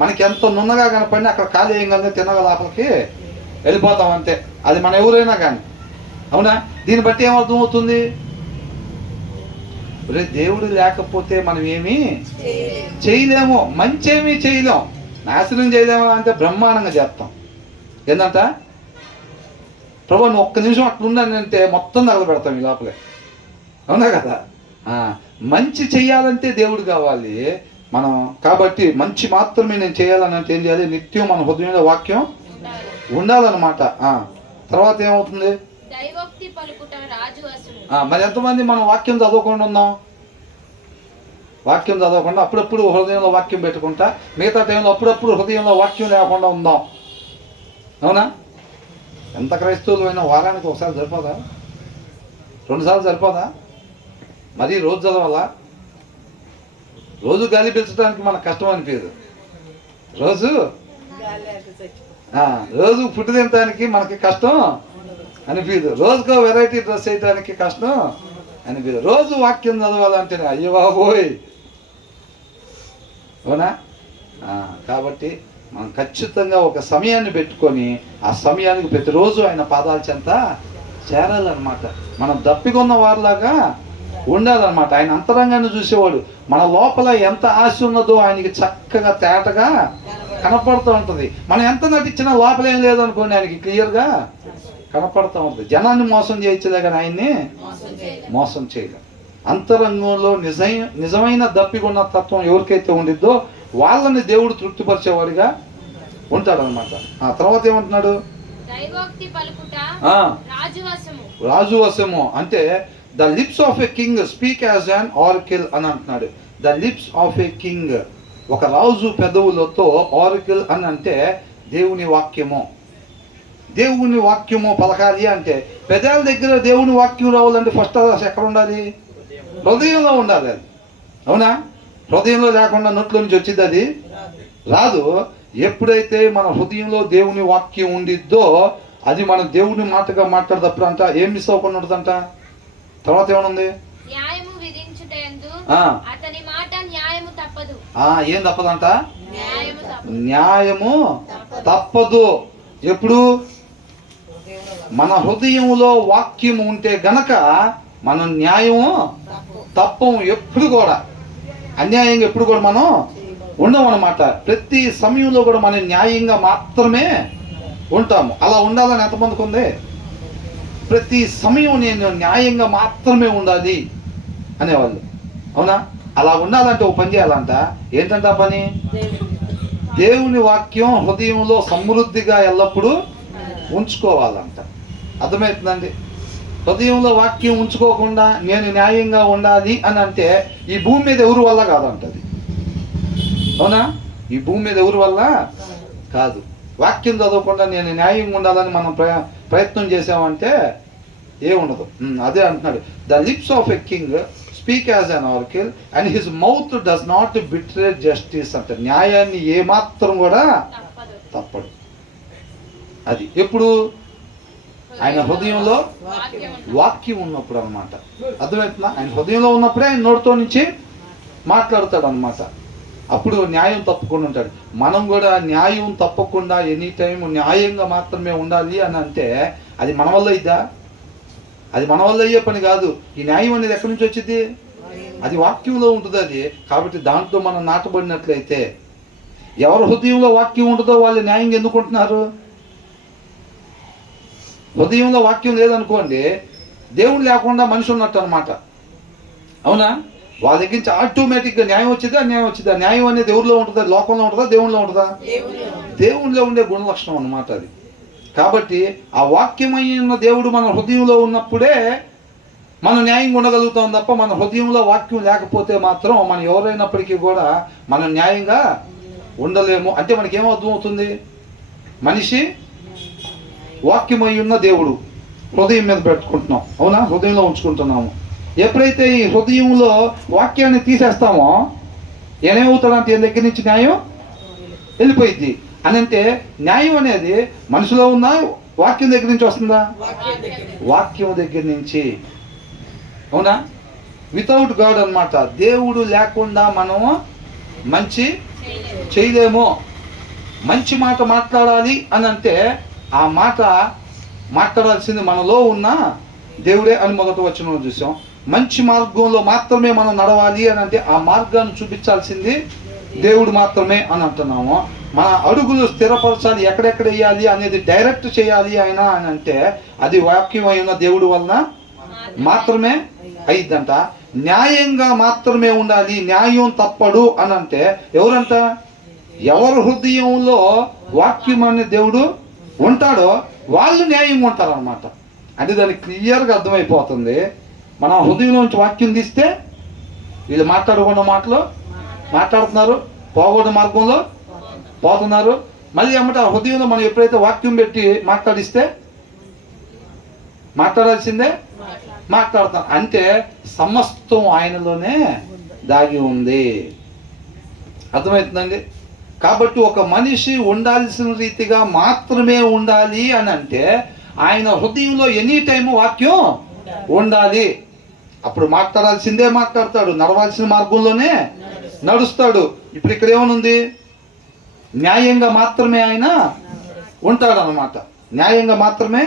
మనకి ఎంత నున్నగా కనపడినా అక్కడ కాలు వేయగానే తినగ లోపలికి వెళ్ళిపోతాం అంతే. అది మన ఎవరైనా కానీ, అవునా? దీన్ని బట్టి ఏమర్థం అవుతుంది? దేవుడు లేకపోతే మనం ఏమీ చేయలేము, మంచి ఏమీ చేయలేం, నాశనం చేయలేము అంటే బ్రహ్మాండంగా చేస్తాం. ఏంటంట? ప్రభు నువ్వు ఒక్క నిమిషం అట్లుందని అంటే మొత్తం తగలబెడతాం ఈ లోపలే, అవునా కదా? మంచి చెయ్యాలంటే దేవుడు కావాలి మనం. కాబట్టి మంచి మాత్రమే నేను చేయాలని అంటే ఏం చేయాలి? నిత్యం మన హృదయంలో వాక్యం ఉండాలన్నమాట. తర్వాత ఏమవుతుంది? మరి ఎంతమంది మనం వాక్యం చదవకుండా ఉన్నాం? వాక్యం చదవకుండా అప్పుడప్పుడు హృదయంలో వాక్యం పెట్టుకుంటా, మిగతా టైంలో అప్పుడప్పుడు హృదయంలో వాక్యం లేకుండా ఉందాం, అవునా? ఎంత క్రైస్తవులు అయినా వారానికి ఒకసారి సరిపోదా? 2 సార్లు సరిపోదా? మరి రోజు చదవాలా? రోజు గాలి పీల్చడానికి మనకు కష్టం అనిపించదు. రోజు ఫుడ్ తినడానికి మనకి కష్టం అనిపించదు. రోజుకో వెరైటీ డ్రెస్ వేయడానికి కష్టం అనిపించదు. రోజు వాక్యం చదవాలంటే అయ్యో బాబోయ్, అవునా? కాబట్టి మనం ఖచ్చితంగా ఒక సమయాన్ని పెట్టుకొని ఆ సమయానికి ప్రతిరోజు ఆయన పాదాల చెంత చేరాలన్నమాట. మనం దప్పికొన్న వారిలాగా ఉండాలన్నమాట. ఆయన అంతరంగాన్ని చూసేవాడు. మన లోపల ఎంత ఆశ ఉన్నదో ఆయనకి చక్కగా తేటగా కనపడుతూ ఉంటుంది. మనం ఎంత నటించినా లోపల ఏం లేదనుకోండి, ఆయనకి క్లియర్గా కనపడుతూ ఉంటుంది. జనాన్ని మోసం చేయొచ్చులే కానీ ఆయన్ని మోసం చేయలేం. అంతరంగంలో నిజమైన దప్పికొన్న తత్వం ఎవరికైతే ఉండిద్దో వాళ్ళని దేవుడు తృప్తిపరిచేవాడిగా ఉంటాడనమాట. తర్వాత ఏమంటున్నాడు? రాజువశము అంటే the lips of a king speak as an ఆర్కిల్ అని అంటున్నాడు. The lips of a king, ఒక రాజు పెదవులతో, ఆర్కిల్ అని అంటే దేవుని వాక్యము. దేవుని వాక్యము పలకాలి అంటే పెదాల దగ్గర దేవుని వాక్యం రావాలంటే ఫస్ట్ అది ఎక్కడ ఉండాలి? హృదయంలో ఉండాలి అది, అవునా? హృదయంలో లేకుండా నోట్లో నుంచి వచ్చింది అది రాదు. ఎప్పుడైతే మన హృదయంలో దేవుని వాక్యం ఉండిద్దో అది మన దేవుని మాటగా మాట్లాడేటప్పుడు అంట ఏం మిస్ అవ్వకుండా ఉంటుందంట. తర్వాత ఏమనుంది? ఏం తప్పదంట? న్యాయము తప్పదు. ఎప్పుడు? మన హృదయంలో వాక్యం ఉంటే గనక మనం న్యాయము తప్పము. ఎప్పుడు కూడా అన్యాయంగా ఎప్పుడు కూడా మనం ఉండమన్నమాట. ప్రతి సమయంలో కూడా మనం న్యాయంగా మాత్రమే ఉంటాము. అలా ఉండాలని ఎంతమందికి ఉంది? ప్రతి సమయం నేను న్యాయంగా మాత్రమే ఉండాలి అనేవాళ్ళు, అవునా? అలా ఉండాలంటే ఒక పని చేయాలంట. ఏంటంటే ఆ పని? దేవుని వాక్యం హృదయంలో సమృద్ధిగా ఎల్లప్పుడూ ఉంచుకోవాలంట. అర్థమవుతుందండి? హృదయంలో వాక్యం ఉంచుకోకుండా నేను న్యాయంగా ఉండాలి అని అంటే ఈ భూమి మీద ఎవరి వల్ల కాదంటది, అవునా? ఈ భూమి మీద ఎవరి వల్ల కాదు. వాక్యం చదవకుండా నేను న్యాయంగా ఉండాలని మనం ప్రయత్నం చేసామంటే ఏముండదు. అదే అంటున్నాడు, the lips of a king speak as an ఆర్కిల్ and his mouth does not betray justice అంటే న్యాయాన్ని ఏమాత్రం కూడా తప్పడు. అది ఎప్పుడు? ఆయన హృదయంలో వాక్యం ఉన్నప్పుడు అనమాట. అర్థమవుతుందా? ఆయన హృదయంలో ఉన్నప్పుడే ఆయన నోటితో నుంచి మాట్లాడతాడు అనమాట. అప్పుడు న్యాయం తప్పకుండా ఉంటాడు. మనం కూడా న్యాయం తప్పకుండా ఎనీ టైం న్యాయంగా మాత్రమే ఉండాలి అని అంటే అది మన వల్ల ఇద్దా? అది మన వల్ల అయ్యే పని కాదు. ఈ న్యాయం అనేది ఎక్కడి నుంచి వచ్చింది? అది వాక్యంలో ఉంటుంది అది. కాబట్టి దాంట్లో మనం నాటబడినట్లయితే ఎవరి హృదయంలో వాక్యం ఉంటుందో వాళ్ళు న్యాయంగా ఎందుకుంటున్నారు? హృదయంలో వాక్యం లేదనుకోండి, దేవుడు లేకుండా మనిషి ఉన్నట్టు అనమాట, అవునా? వాళ్ళ దగ్గర నుంచి ఆటోమేటిక్గా న్యాయం వచ్చిందా? అన్యాయం వచ్చిందా? న్యాయం అనేది ఎవరిలో ఉంటుందా? లోకంలో ఉంటుందా? దేవుళ్ళలో ఉంటుందా? దేవుళ్ళలో ఉండే గుణలక్షణం అన్నమాట అది. కాబట్టి ఆ వాక్యమైన దేవుడు మన హృదయంలో ఉన్నప్పుడే మనం న్యాయంగా ఉండగలుగుతాం తప్ప మన హృదయంలో వాక్యం లేకపోతే మాత్రం మనం ఎవరైనప్పటికీ కూడా మనం న్యాయంగా ఉండలేము. అంటే మనకేమో అర్థమవుతుంది? మనిషి వాక్యమై ఉన్న దేవుడు హృదయం మీద పెట్టుకుంటున్నాం, అవునా? హృదయంలో ఉంచుకుంటున్నాము. ఎప్పుడైతే ఈ హృదయంలో వాక్యాన్ని తీసేస్తామో ఏమవుతాడంటే ఈయన దగ్గర నుంచి న్యాయం వెళ్ళిపోయింది అని. అంటే న్యాయం అనేది మనుషులో ఉందా, వాక్యం దగ్గర నుంచి వస్తుందా? వాక్యం దగ్గర నుంచి. అవునా? వితౌట్ గాడ్ అన్నమాట. దేవుడు లేకుండా మనము మంచి చేయలేము. మంచి మాట మాట్లాడాలి అని అంటే ఆ మాట మాట్లాడాల్సింది మనలో ఉన్న దేవుడే అని మొదట వచనంలో చూసాం. మంచి మార్గంలో మాత్రమే మనం నడవాలి అని అంటే ఆ మార్గాన్ని చూపించాల్సింది దేవుడు మాత్రమే అని అంటున్నాము. మన అడుగులు స్థిరపరచాలి, ఎక్కడెక్కడ వేయాలి అనేది డైరెక్ట్ చేయాలి ఆయన అని అంటే అది వాక్యం అయిన దేవుడు వలన మాత్రమే అయిద్దంట. న్యాయంగా మాత్రమే ఉండాలి, న్యాయం తప్పడు అని అంటే ఎవరంట? ఎవరి హృదయంలో వాక్యం అనే దేవుడు ఉంటాడో వాళ్ళు న్యాయంగా ఉంటారు అన్నమాట. అంటే దానికి క్లియర్గా అర్థమైపోతుంది. మనం హృదయంలో నుంచి వాక్యం తీస్తే వీళ్ళు మాట్లాడుకున్న మాటలు మాట్లాడుతున్నారు, పోగొట్టిన మార్గంలో పోతున్నారు. మళ్ళీ ఏమంటే ఆ హృదయంలో మనం ఎప్పుడైతే వాక్యం పెట్టి మాట్లాడిస్తే మాట్లాడాల్సిందే మాట్లాడుతాం. అంటే సమస్తం ఆయనలోనే దాగి ఉంది. అర్థమవుతుందండి? కాబట్టి ఒక మనిషి ఉండాల్సిన రీతిగా మాత్రమే ఉండాలి అని అంటే ఆయన హృదయంలో ఎనీ టైం వాక్యం ఉండాలి. అప్పుడు మాట్లాడాల్సిందే మాట్లాడతాడు, నడవాల్సిన మార్గంలోనే నడుస్తాడు. ఇప్పుడు ఇక్కడ ఏమనుంది? న్యాయంగా మాత్రమే ఆయన ఉంటాడు అన్నమాట. న్యాయంగా మాత్రమే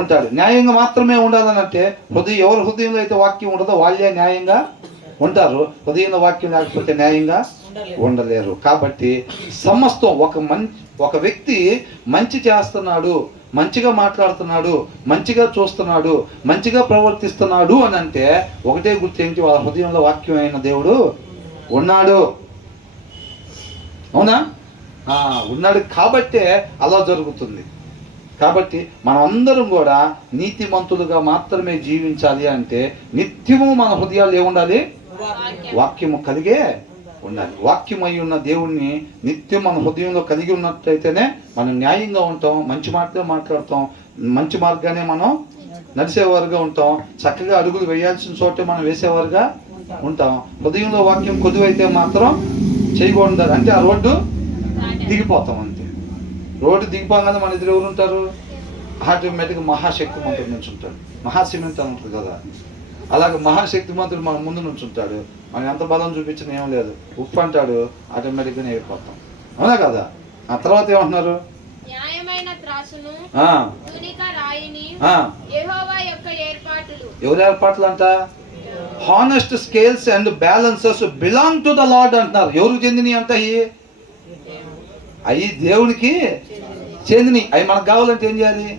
ఉంటాడు. న్యాయంగా మాత్రమే ఉండాలని అంటే ఎవరి హృదయంలో అయితే వాక్యం ఉండదో వాళ్ళే న్యాయంగా ఉంటారు. హృదయంలో వాక్యం లేకపోతే న్యాయంగా ఉండలేరు. కాబట్టి సమస్తం ఒక వ్యక్తి మంచి చేస్తున్నాడు, మంచిగా మాట్లాడుతున్నాడు, మంచిగా చూస్తున్నాడు, మంచిగా ప్రవర్తిస్తున్నాడు అని అంటే ఒకటే గుర్తించి వాళ్ళ హృదయంలో వాక్యం అయిన దేవుడు ఉన్నాడు. అవునా? ఉన్నాడు కాబట్టే అలా జరుగుతుంది. కాబట్టి మనమందరం కూడా నీతిమంతులుగా మాత్రమే జీవించాలి అంటే నిత్యము మన హృదయాలు ఏముండాలి? వాక్యము కలిగే ఉండాలి. వాక్యం అయి ఉన్న దేవుణ్ణి నిత్యం మన హృదయంలో కలిగి ఉన్నట్లయితేనే మనం న్యాయంగా ఉంటాం, మంచి మాటగా మాట్లాడతాం, మంచి మార్గానే మనం నడిచేవారుగా ఉంటాం, చక్కగా అడుగులు వేయాల్సిన చోటే మనం వేసేవారుగా ఉంటాం. హృదయంలో వాక్యం కొద్దివైతే మాత్రం చేయకూడదు. అంటే ఆ రోడ్డు దిగిపోతాం అంతే. రోడ్డు దిగిపోగానే మన ఎదురు ఎవరు ఉంటారు? ఆటోమేటిక్గా మహాశక్తిమంతుడు నుంచి ఉంటాడు. మహాసిమెంట్ అని ఉంటుంది కదా, అలాగే మహాశక్తిమంతుడు మన ముందు నుంచి ఉంటాడు. మనం ఎంత బలం చూపించినా ఏం లేదు, ఉప్పు అంటాడు, ఆటోమేటిక్గా అయిపోతాం. అవునా కదా? ఆ తర్వాత ఏమంటున్నారు? ఎవరి ఏర్పాట్లు అంట? Honest scales and balances belong to the lord అంటున్నారు. ఎవరికి చెందినవి అంట? అవి దేవునికి చెందినవి. అవి మనకు కావాలంటే ఏం చేయాలి?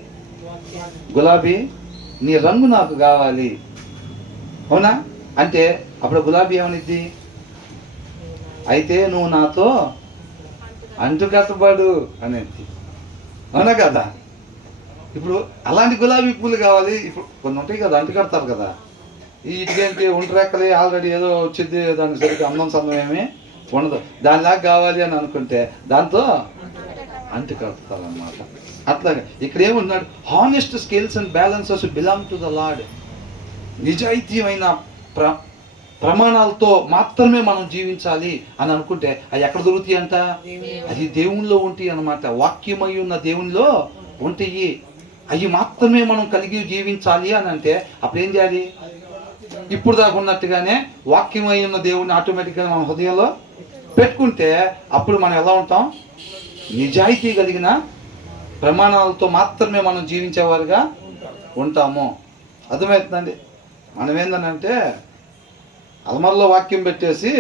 గులాబీ నీ రంగు నాకు కావాలి. అవునా? అంటే అప్పుడు గులాబీ ఏమనిద్ది? అయితే నువ్వు నాతో అంటుకట్టబడు అనేది. అవునా కదా? ఇప్పుడు అలాంటి గులాబీ పూలు కావాలి. ఇప్పుడు కొన్ని ఉంటాయి కదా, అంటుకడతారు కదా. ఇటుకేంటి ఒంటరెక్కలే ఆల్రెడీ ఏదో వచ్చింది, దానికి సరిగ్గా అందం సందం ఏమి ఉండదు. దానిలాగా కావాలి అని అనుకుంటే దాంతో అంటుకడతారు అన్నమాట. అట్లాగే ఇక్కడ ఏమున్నాడు? Honest scales and balances belong to the lord. నిజాయితీమైన ప్రమాణాలతో మాత్రమే మనం జీవించాలి అని అనుకుంటే అవి ఎక్కడ దొరుకుతాయి అంట? అది దేవునిలో ఉంటాయి అన్నమాట. వాక్యమై ఉన్న దేవునిలో ఉంటాయి. అవి మాత్రమే మనం కలిగి జీవించాలి అని అంటే అప్పుడు ఏం చేయాలి? ఇప్పుడు దాకా ఉన్నట్టుగానే వాక్యమై ఉన్న దేవుడిని ఆటోమేటిక్గా మన హృదయంలో పెట్టుకుంటే అప్పుడు మనం ఎలా ఉంటాం? నిజాయితీ కలిగిన ప్రమాణాలతో మాత్రమే మనం జీవించేవారుగా ఉంటాము. అర్థమవుతుందండి? మనం ఏంటంటే అల్మర్లో వాక్యం పెట్టేసి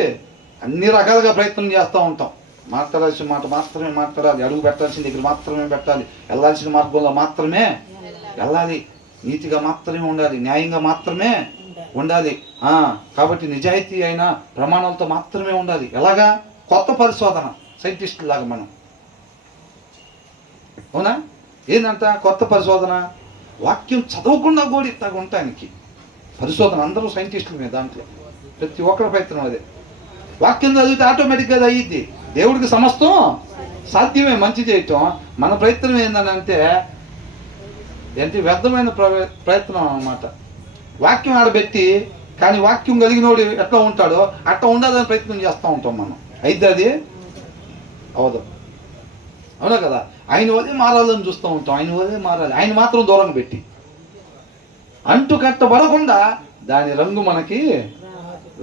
అన్ని రకాలుగా ప్రయత్నం చేస్తూ ఉంటాం. మాట్లాడాల్సిన మాట మాత్రమే మాట్లాడాలి, అడుగు పెట్టాల్సిన దగ్గర మాత్రమే పెట్టాలి, వెళ్ళాల్సిన మార్గంలో మాత్రమే వెళ్ళాలి, నీతిగా మాత్రమే ఉండాలి, న్యాయంగా మాత్రమే ఉండాలి. కాబట్టి నిజాయితీ అయిన ప్రమాణాలతో మాత్రమే ఉండాలి. ఎలాగా? కొత్త పరిశోధన సైంటిస్ట్ లాగా మనం. అవునా? ఏంటంట కొత్త పరిశోధన? వాక్యం చదవకుండా కూడా ఇట్లాగా ఉంటానికి పరిశోధన. అందరూ సైంటిస్టుల మీద, దాంట్లో ప్రతి ఒక్కరి ప్రయత్నం అదే. వాక్యం చదివితే ఆటోమేటిక్గా అది అయ్యిద్ది. దేవుడికి సమస్తం సాధ్యమే మంచి చేయటం. మన ప్రయత్నం ఏంటంటే వ్యర్థమైన ప్రయత్నం అన్నమాట. వాక్యం ఆడబెట్టి కానీ వాక్యం కలిగినోడు ఎట్లా ఉంటాడో అట్లా ఉండాలని ప్రయత్నం చేస్తూ ఉంటాం మనం. అయితే అది అవదు. అవునా కదా? ఆయన వల్లే మారాలని చూస్తూ ఉంటాం. ఆయన వల్లే మారాలి, ఆయన మాత్రం దూరంగా పెట్టి అంటు కట్టబడకుండా దాని రంగు మనకి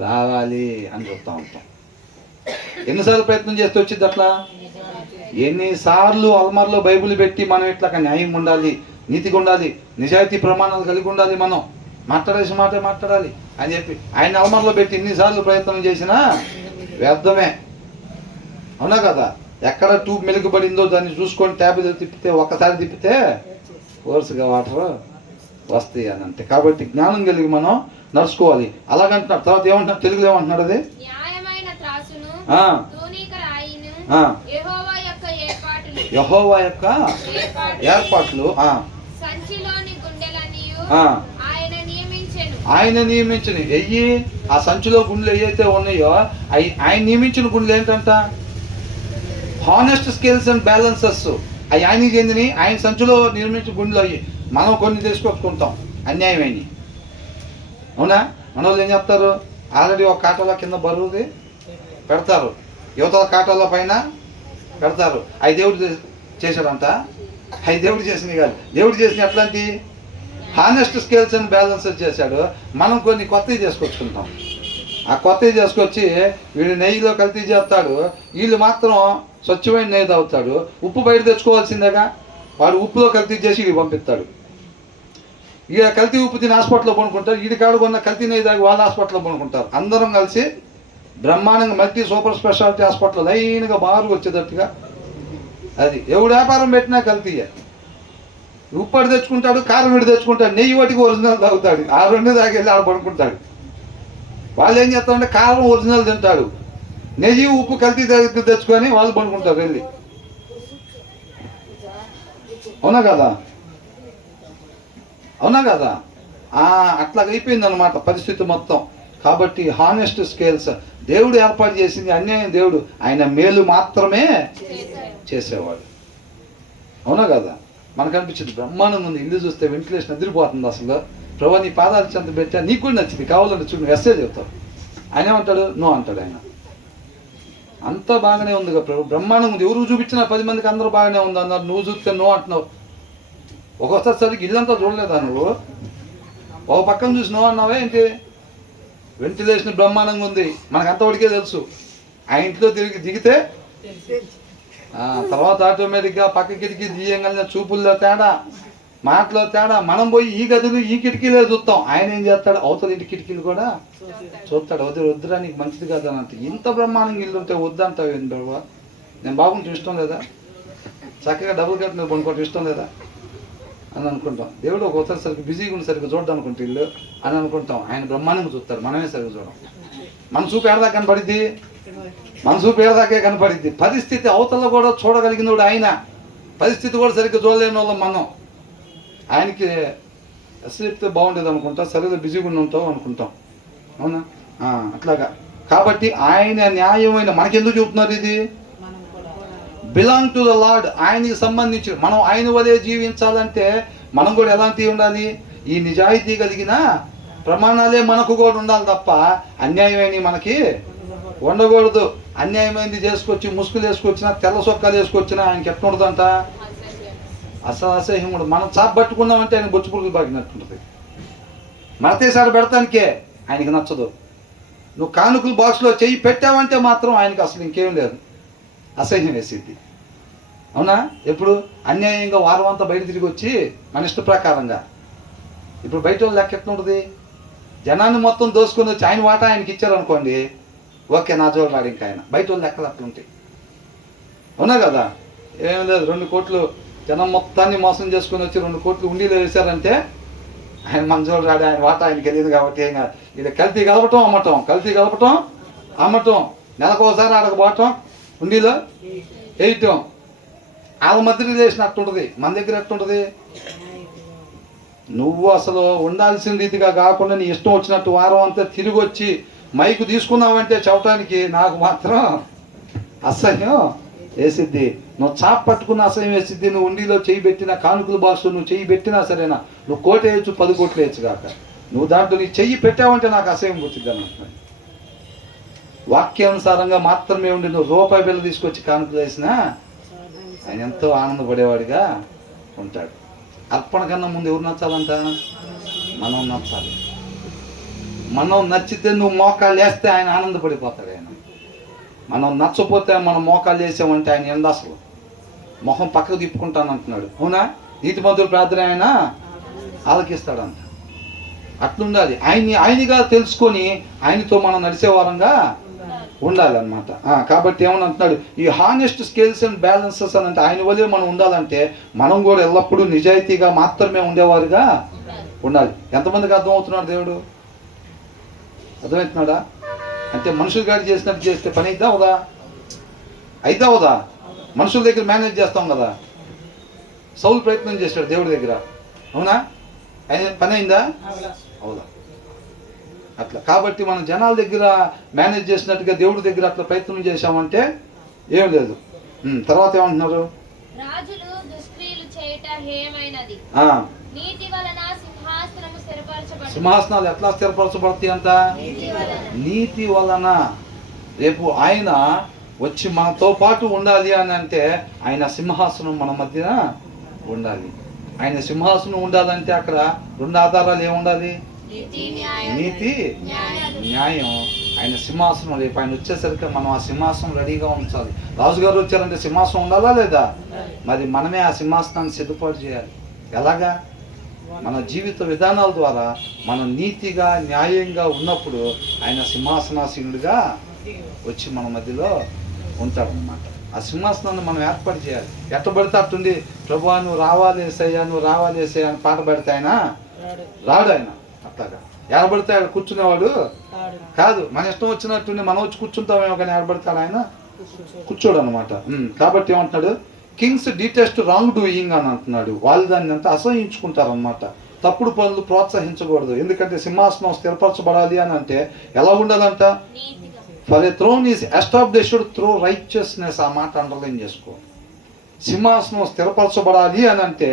రావాలి అని చూస్తూ ఉంటాం. ఎన్నిసార్లు ప్రయత్నం చేస్తే వచ్చింది అట్లా? ఎన్నిసార్లు అల్మార్లో బైబిల్ పెట్టి మనం ఇట్లా న్యాయం ఉండాలి, నీతిగా ఉండాలి, నిజాయితీ ప్రమాణాలు కలిగి ఉండాలి, మనం మాట్లాడేసి మాట్లాడాలి అని చెప్పి ఆయన అల్మార్లో పెట్టి ఎన్నిసార్లు ప్రయత్నం చేసినా వ్యర్థమే. అవునా కదా? ఎక్కడ ట్యూబ్ మెలుగుబడిందో దాన్ని చూసుకొని ట్యాబ్ తిప్పితే, ఒక్కసారి తిప్పితే వరుసగా వాటర్ వస్తాయి అని అంతే. కాబట్టి జ్ఞానం కలిగి మనం నడుచుకోవాలి. అలాగంటున్నాడు. తర్వాత ఏమంటున్నాడు? తెలుగులో ఏమంటున్నాడు? అది యెహోవా యొక్క ఏర్పాట్లు ఆయన నియమించిన ఎయ్యి. ఆ సంచిలో గుండెలు ఏవైతే ఉన్నాయో ఆయన నియమించిన గుండెలు ఏంటంట? Honest scales and balances. అవి ఆయనకి చెందినవి. ఆయన సంచిలో నిర్మించిన గుండెలు అయ్యి. మనం కొన్ని తీసుకొచ్చుకుంటాం అన్యాయమైనవి. అవునా? మన వాళ్ళు ఏం చెప్తారు? ఆల్రెడీ ఒక కాటలో కింద బరువుది పెడతారు, యువతల కాటలో పైన పెడతారు. అవి దేవుడు చేశాడంట. అవి దేవుడు చేసినవి కాదు. దేవుడు చేసిన ఎట్లాంటి హానెస్ట్ స్కేల్స్ అండ్ బ్యాలెన్సెస్ చేశాడు. మనం కొన్ని కొత్తవి చేసుకొచ్చుకుంటాం. ఆ కొత్తవి చేసుకొచ్చి వీడు నెయ్యిలో కల్తీ చేస్తాడు, వీళ్ళు మాత్రం స్వచ్ఛమైన నెయ్యి తాగుతాడు. ఉప్పు బయట తెచ్చుకోవాల్సిందేగా. వాడు ఉప్పులో కల్తీ చేసి వీడు పంపిస్తాడు. ఈడ కల్తీ ఉప్పు తిని హాస్పిటల్లో పడుకుంటారు, వీడి కాడు కొన్న కల్తీ నెయ్యి తాగి వాళ్ళ హాస్పిటల్లో పడుకుంటారు. అందరం కలిసి బ్రహ్మాండంగా మల్టీ సూపర్ స్పెషాలిటీ హాస్పిటల్ లైన్గా బారుగా వచ్చేటట్టుగా. అది ఎవడు వ్యాపారం పెట్టినా కల్తీయే. ఉప్పు అడి తెచ్చుకుంటాడు, కారం విడి తెచ్చుకుంటాడు, నెయ్యి వాటికి ఒరిజినల్ తాగుతాడు. ఆ రెండు తాగి వెళ్ళి ఆడ పడుకుంటాడు. వాళ్ళు ఏం చేస్తారంటే కారం ఒరిజినల్ తింటాడు, నెయ్యి ఉప్పు కల్తీ తెచ్చుకొని వాళ్ళు పడుకుంటారు వెళ్ళి. అవునా కదా? అవునా కదా? అట్లా అయిపోయింది అనమాట పరిస్థితి మొత్తం. కాబట్టి హానెస్ట్ స్కేల్స్ దేవుడు ఏర్పాటు చేసింది. అన్యాయం దేవుడు ఆయన మేలు మాత్రమే చేసేవాడు. అవునా కదా? మనకు అనిపించింది బ్రహ్మాండం ఉంది. ఇల్లు చూస్తే వెంటిలేషన్ ఎదిరిపోతుంది. అసలు ప్రభు నీ పాదాలు చెంత పెట్టా, నీకు కూడా నచ్చింది, కావాలని చూడు ఎస్సే చెప్తావు. ఆయన ఏమంటాడు? నో అంటాడు. ఆయన అంతా బాగానే ఉంది కదా ప్రభు, బ్రహ్మాండం ఉంది. ఎవరు చూపించినా 10 మందికి అందరూ బాగానే ఉంది అన్నారు. నువ్వు చూస్తే నో అంటున్నావు. ఒక్కొక్కసారి సరికి ఇల్లంతా చూడలేదా నువ్వు? ఒక పక్కన చూసి నో అన్నావే ఏంటి? వెంటిలేషన్ బ్రహ్మాండంగా ఉంది, మనకు అంతవరకే తెలుసు. ఆ ఇంట్లో దిగితే తర్వాత ఆటోమేటిక్గా పక్క కిటికీ దియ్యంగా చూపుల్లో తేడా, మాటలో తేడా. మనం పోయి ఈ గదులు ఈ కిటికీలే చూస్తాం. ఆయన ఏం చేస్తాడు? అవతల ఇంటి కిటికీలు కూడా చూస్తాడు. వద్దురా నీకు మంచిది కాదు అని అంటే. ఇంత బ్రహ్మాండంగా ఇల్లు ఉంటే వద్దంటావు ఏంటి బాబా? నేను బాగుంటే ఇష్టం లేదా? చక్కగా డబుల్ కట్ మీద కొనుక్కోవటం ఇష్టం లేదా అని అనుకుంటాం. దేవుడు ఒకసారి సరిగ్గా బిజీగా ఉంది, సరిగ్గా చూడడం అనుకుంటే ఇల్లు అని అనుకుంటాం. ఆయన బ్రహ్మాండంగా చూస్తాడు, మనమే సరిగ్గా చూడం. మన చూపు ఏడదాకా కనపడిద్ది, మన చూపు ఏడదాకే కనపడిద్ది. పరిస్థితి అవతల కూడా చూడగలిగినోడు ఆయన. పరిస్థితి కూడా సరిగ్గా చూడలేని వాళ్ళం మనం. ఆయనకి ఎస్ చెప్తే బాగుండేది అనుకుంటా, సరిగ్గా బిజీగా ఉంటాం అనుకుంటాం. అవునా? అట్లాగా. కాబట్టి ఆయన న్యాయమైన మనకెందుకు చెబుతున్నారు? ఇది బిలాంగ్ టు ద లార్డ్. ఆయనకి సంబంధించి మనం ఆయన వలే జీవించాలంటే మనం కూడా ఎలాంటివి ఉండాలి? ఈ నిజాయితీ కలిగిన ప్రమాణాలే మనకు కూడా ఉండాలి తప్ప అన్యాయమైనవి మనకి ఉండకూడదు. అన్యాయమైనది చేసుకొచ్చి ముసుగులు వేసుకొచ్చినా, తెల్ల సొక్కాలు వేసుకొచ్చినా ఆయనకి ఎట్లా ఉండదంట? అసహ్యం కూడా. మనం చాప్ పట్టుకున్నామంటే ఆయన బొచ్చు పురుగులు బాగినట్టుంటుంది. మడతేసారి పెడతానికే ఆయనకి నచ్చదు. నువ్వు కానుకలు బాక్స్లో చెయ్యి పెట్టావంటే మాత్రం ఆయనకి అసలు ఇంకేం లేదు, అసహ్యం వేసేది. అవునా? ఎప్పుడు అన్యాయంగా వారం అంతా బయట తిరిగి వచ్చి మన ఇష్ట ప్రకారంగా. ఇప్పుడు బయట వాళ్ళు లెక్క ఎట్లా ఉంటుంది? జనాన్ని మొత్తం దోసుకొని వచ్చి ఆయన వాటా ఆయనకి ఇచ్చారనుకోండి, ఓకే నా జోలు రాడు ఇంకా ఆయన. బయట వాళ్ళు లెక్కలు అట్లా ఉంటాయి. అవునా కదా? ఏం లేదు, 2 కోట్లు జనం మొత్తాన్ని మోసం చేసుకొని వచ్చి 2 కోట్లు ఉండిలో వేశారంటే ఆయన మన జోలు రాడు, ఆయన వాటా ఆయనకి వెళ్ళింది కాబట్టి ఏం కాదు. ఇది కల్తీ కలపటం అమ్మటం, కల్తీ కలపటం అమ్మటం, నెలకోసారి ఆడకపోవటం, ఉండిలో వేయటం. వాళ్ళ మధ్య రిలేషన్ అట్టుంటుంది, మన దగ్గర ఎట్టుంటుంది? నువ్వు అసలు ఉండాల్సిన రీతిగా కాకుండా నీ ఇష్టం వచ్చినట్టు వారం అంతా తిరిగి వచ్చి మైకు తీసుకున్నావంటే చెప్పడానికి నాకు మాత్రం అసహ్యం వేసిద్ది. నువ్వు చాప్ పట్టుకున్న అసహ్యం వేసిద్ది. నువ్వు ఉండిలో చేయి పెట్టినా, కానుకల బాక్స్ నువ్వు చేయి పెట్టినా సరేనా, నువ్వు 1 కోటి వేయచ్చు, 10 కోట్లు వేయచ్చు కాక. నువ్వు దాంట్లో నీ చెయ్యి పెట్టావంటే నాకు అసహ్యం పుట్టిద్ది అని అంటున్నాడు. వాక్యానుసారంగా మాత్రమే ఉండి నువ్వు రూపాయి బిళ్ళ తీసుకొచ్చి కానుక చేసినా ఆయన ఎంతో ఆనందపడేవాడిగా ఉంటాడు. అర్పణ కన్నా ముందు ఎవరు నచ్చాలంట? మనం నచ్చాలి. మనం నచ్చితే నువ్వు మోకాళ్ళు వేస్తే ఆయన ఆనందపడిపోతాడు. ఆయన మనం నచ్చపోతే మనం మోకాళ్ళు వేసామంటే ఆయన ఎందు అసలు మొహం పక్కకు తిప్పుకుంటాను అంటున్నాడు. అవునా? నీతిమంతుల ప్రార్థన ఆయన ఆలకిస్తాడంట. అట్లుండాలి. ఆయనగా తెలుసుకొని ఆయనతో మనం నడిచే వారంగా ఉండాలన్నమాట. కాబట్టి ఏమని అంటున్నాడు, ఈ హానెస్ట్ స్కేల్స్ అండ్ బ్యాలెన్సెస్ అని అంటే ఆయన వల్లే మనం ఉండాలంటే మనం కూడా ఎల్లప్పుడూ నిజాయితీగా మాత్రమే ఉండేవారుగా ఉండాలి. ఎంతమందికి అర్థమవుతున్నాడు దేవుడు? అర్థమవుతున్నాడా? అంటే మనుషులు గాడి చేసినట్టు చేస్తే పని అయిద్దా అవుదా? అయిద్దా అవుదా? మనుషుల దగ్గర మేనేజ్ చేస్తాం కదా. సౌలు ప్రయత్నం చేశాడు దేవుడి దగ్గర, అవునా? పని అయిందా? అవుదా? అట్లా. కాబట్టి మనం జనాల దగ్గర మేనేజ్ చేసినట్టుగా దేవుడి దగ్గర అట్లా ప్రయత్నం చేశామంటే ఏం లేదు. తర్వాత ఏమంటున్నారు? సింహాసనాలు ఎట్లా స్థిరపరచబడతాయి అంట? నీతి వలన. రేపు ఆయన వచ్చి మనతో పాటు ఉండాలి అని అంటే ఆయన సింహాసనం మన మధ్యన ఉండాలి. ఆయన సింహాసనం ఉండాలంటే అక్కడ రెండు ఆధారాలు ఏముండాలి? నీతి, న్యాయం. ఆయన సింహాసనం రేపు ఆయన వచ్చేసరికి మనం ఆ సింహాసనం రెడీగా ఉంచాలి. రాజుగారు వచ్చారంటే సింహాసనం ఉండాలా లేదా? మరి మనమే ఆ సింహాసనాన్ని సిద్ధపాటు చేయాలి. ఎలాగా? మన జీవిత విధానాల ద్వారా మనం నీతిగా న్యాయంగా ఉన్నప్పుడు ఆయన సింహాసనాసీనుడిగా వచ్చి మన మధ్యలో ఉంటాడనమాట. ఆ సింహాసనాన్ని మనం ఏర్పాటు చేయాలి. ఎట్టబడితే అట్టుండి ప్రభువా నువ్వు రావాలి ఏసయ్యా, నువ్వు రావాలి ఏసయ్యా అని పాట పెడితే ఆయన రాడు. ఆయన అట్లాగా ఏడబడితే ఆయన కూర్చునేవాడు కాదు. మన ఇష్టం వచ్చినట్టుండి మనం వచ్చి కూర్చుంటామేమో కానీ ఏడబడతాడు ఆయన కూర్చోడు అనమాట. కాబట్టి ఏమంటున్నాడు, కింగ్స్ డిటెస్ట్ రాంగ్ డూయింగ్ అని అంటున్నాడు. వాళ్ళు దాన్ని అంతా అసహించుకుంటారు అనమాట. తప్పుడు పనులు ప్రోత్సహించకూడదు. ఎందుకంటే సింహాసనం స్థిరపరచబడాలి అని అంటే ఎలా ఉండాలంట? For a throne is established through righteousness. ఆ మాట అండర్లైన్ చేసుకో. సింహాసనం స్థిరపరచబడాలి అని అంటే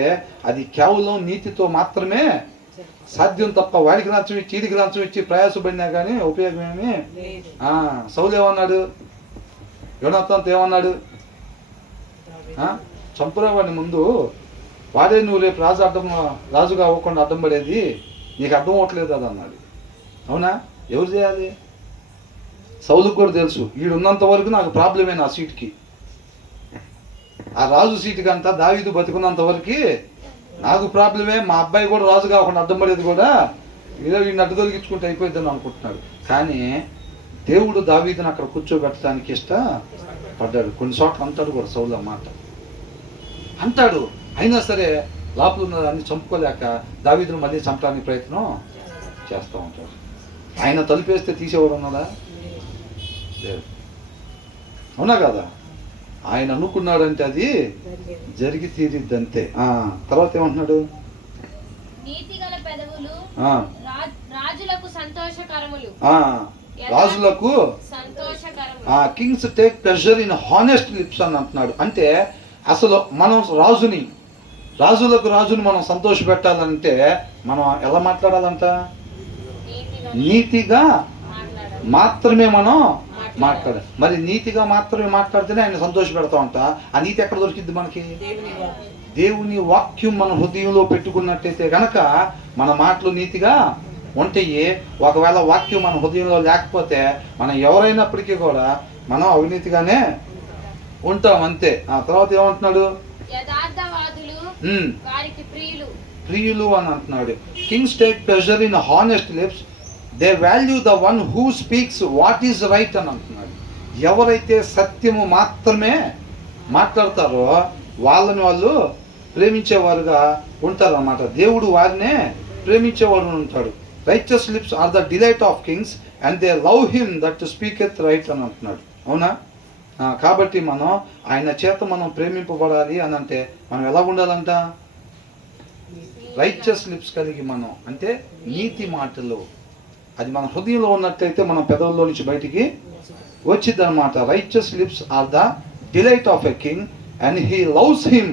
అది కేవలం నీతితో మాత్రమే సాధ్యం తప్ప వాడికి లంచం ఇచ్చి వీడికి లంచం ఇచ్చి ప్రయాసపడినా కానీ ఉపయోగం ఏమి. సౌలు ఏమన్నాడు? యోనాతానుతో ఏమన్నాడు? చంపురా వాడిని ముందు, వాడే నువ్వు రేపు రాజుగా అవ్వకుండా అడ్డం పడేది, నీకు అర్థం అవ్వట్లేదు అది అన్నాడు. అవునా? ఎవరు చేయాలి? సౌలుకు కూడా తెలుసు వీడున్నంత వరకు నాకు ప్రాబ్లమే నా సీట్కి. ఆ రాజు సీటుకి అంతా దావీదు బతుకున్నంత వరకు నాకు ప్రాబ్లమే. మా అబ్బాయి కూడా రాజు కాకుండా అడ్డం పడేది కూడా ఏదో వీడిని అడ్డు తొలగించుకుంటే అయిపోద్దని అనుకుంటున్నాడు. కానీ దేవుడు దావీదుని అక్కడ కూర్చోబెట్టడానికి ఇష్టపడ్డాడు. కొన్ని చోట్ల అంటాడు కూడా సౌలు అన్నమాట అంటాడు. అయినా సరే లోపల ఉన్న దాన్ని చంపుకోలేక దావీదును మళ్ళీ చంపడానికి ప్రయత్నం చేస్తూ ఉంటాడు. ఆయన తలుపేస్తే తీసేవాడు ఉన్నాడా? లేదు. అవునా కదా? ఆయన అనుకున్నాడంటే అది జరిగి తీరిద్ది అంతే. తర్వాత ఏమంటున్నాడు? రాజులకు Kings take pleasure in honest lips అని అంటున్నాడు. అంటే అసలు మనం రాజుని మనం సంతోష పెట్టాలంటే మనం ఎలా మాట్లాడాలంట? నీతిగా మాత్రమే మనం మాట్లాడాలి. మరి నీతిగా మాత్రమే మాట్లాడితేనే ఆయన సంతోష పెడతామంట. ఆ నీతి ఎక్కడ దొరికిద్ది మనకి? దేవుని వాక్యం మన హృదయంలో పెట్టుకున్నట్టయితే గనక మన మాటలు నీతిగా ఉంటాయి. ఒకవేళ వాక్యం మన హృదయంలో లేకపోతే మనం ఎవరైనప్పటికీ కూడా మనం అవినీతిగానే ఉంటాం అంతే. ఆ తర్వాత ఏమంటున్నాడు? ప్రియులు అని అంటున్నాడు. Kings take pleasure in honest lips, they value the one who speaks what is right అని అంటున్నాడు. ఎవరైతే సత్యము మాత్రమే మాట్లాడతారో వాళ్ళని వాళ్ళు ప్రేమించేవారుగా ఉంటారన్నమాట. దేవుడు వారినే ప్రేమించేవాడు ఉంటాడు. Righteous lips are the delight of kings and they love him that speaketh right అని అంటున్నాడు. అవునా? కాబట్టి మనం ఆయన చేత మనం ప్రేమింపబడాలి అని అంటే మనం ఎలా ఉండాలంట? రైచియస్ లిప్స్ కలిగి మనం అంటే నీతి మాటలు అది మన హృదయంలో ఉన్నట్లయితే మన పెదవుల్లో నుంచి బయటికి వచ్చింది అనమాట. Righteous lips are the delight of a king and he loves him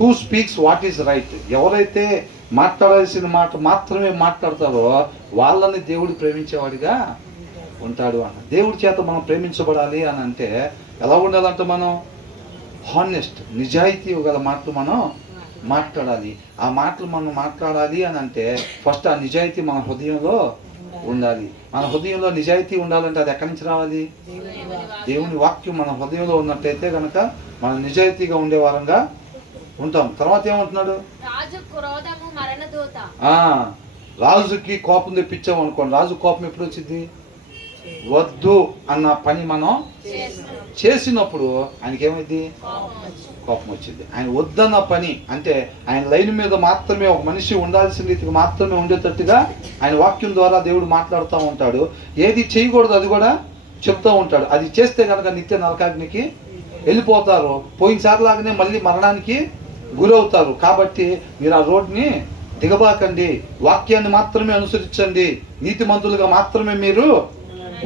who speaks what is right. ఎవరైతే మాట్లాడాల్సిన మాట మాత్రమే మాట్లాడతారో వాళ్ళని దేవుడు ప్రేమించేవాడిగా ఉంటాడు అన్న. దేవుడి చేత మనం ప్రేమించబడాలి అని అంటే ఎలా ఉండాలంటే మనం హానెస్ట్, నిజాయితీ గల మాటలు మనం మాట్లాడాలి. ఆ మాటలు మనం మాట్లాడాలి అని అంటే ఫస్ట్ ఆ నిజాయితీ మన హృదయంలో ఉండాలి. మన హృదయంలో నిజాయితీ ఉండాలంటే అది ఎక్కడి నుంచి రావాలి? దేవుని వాక్యం మన హృదయంలో ఉన్నట్టయితే కనుక మనం నిజాయితీగా ఉండే వారంగా ఉంటాం. తర్వాత ఏమంటున్నాడు? రాజుకి కోపం తెప్పించాం అనుకోండి, రాజు కోపం ఎప్పుడు వచ్చింది? వద్దు అన్న పని మనం చేసినప్పుడు ఆయనకి ఏమైంది? కోపం వచ్చింది. ఆయన వద్దన్న పని అంటే ఆయన లైన్ మీద మాత్రమే ఒక మనిషి ఉండాల్సిన రీతికి మాత్రమే ఉండేటట్టుగా ఆయన వాక్యం ద్వారా దేవుడు మాట్లాడుతూ ఉంటాడు. ఏది చేయకూడదు అది కూడా చెప్తూ ఉంటాడు. అది చేస్తే కనుక నిత్య నరకాగ్నికి వెళ్ళిపోతారు. పోయినసారి లాగానే మళ్ళీ మరణానికి గురవుతారు. కాబట్టి మీరు ఆ రోడ్ని దిగబాకండి, వాక్యాన్ని మాత్రమే అనుసరించండి, నీతిమంతులుగా మాత్రమే మీరు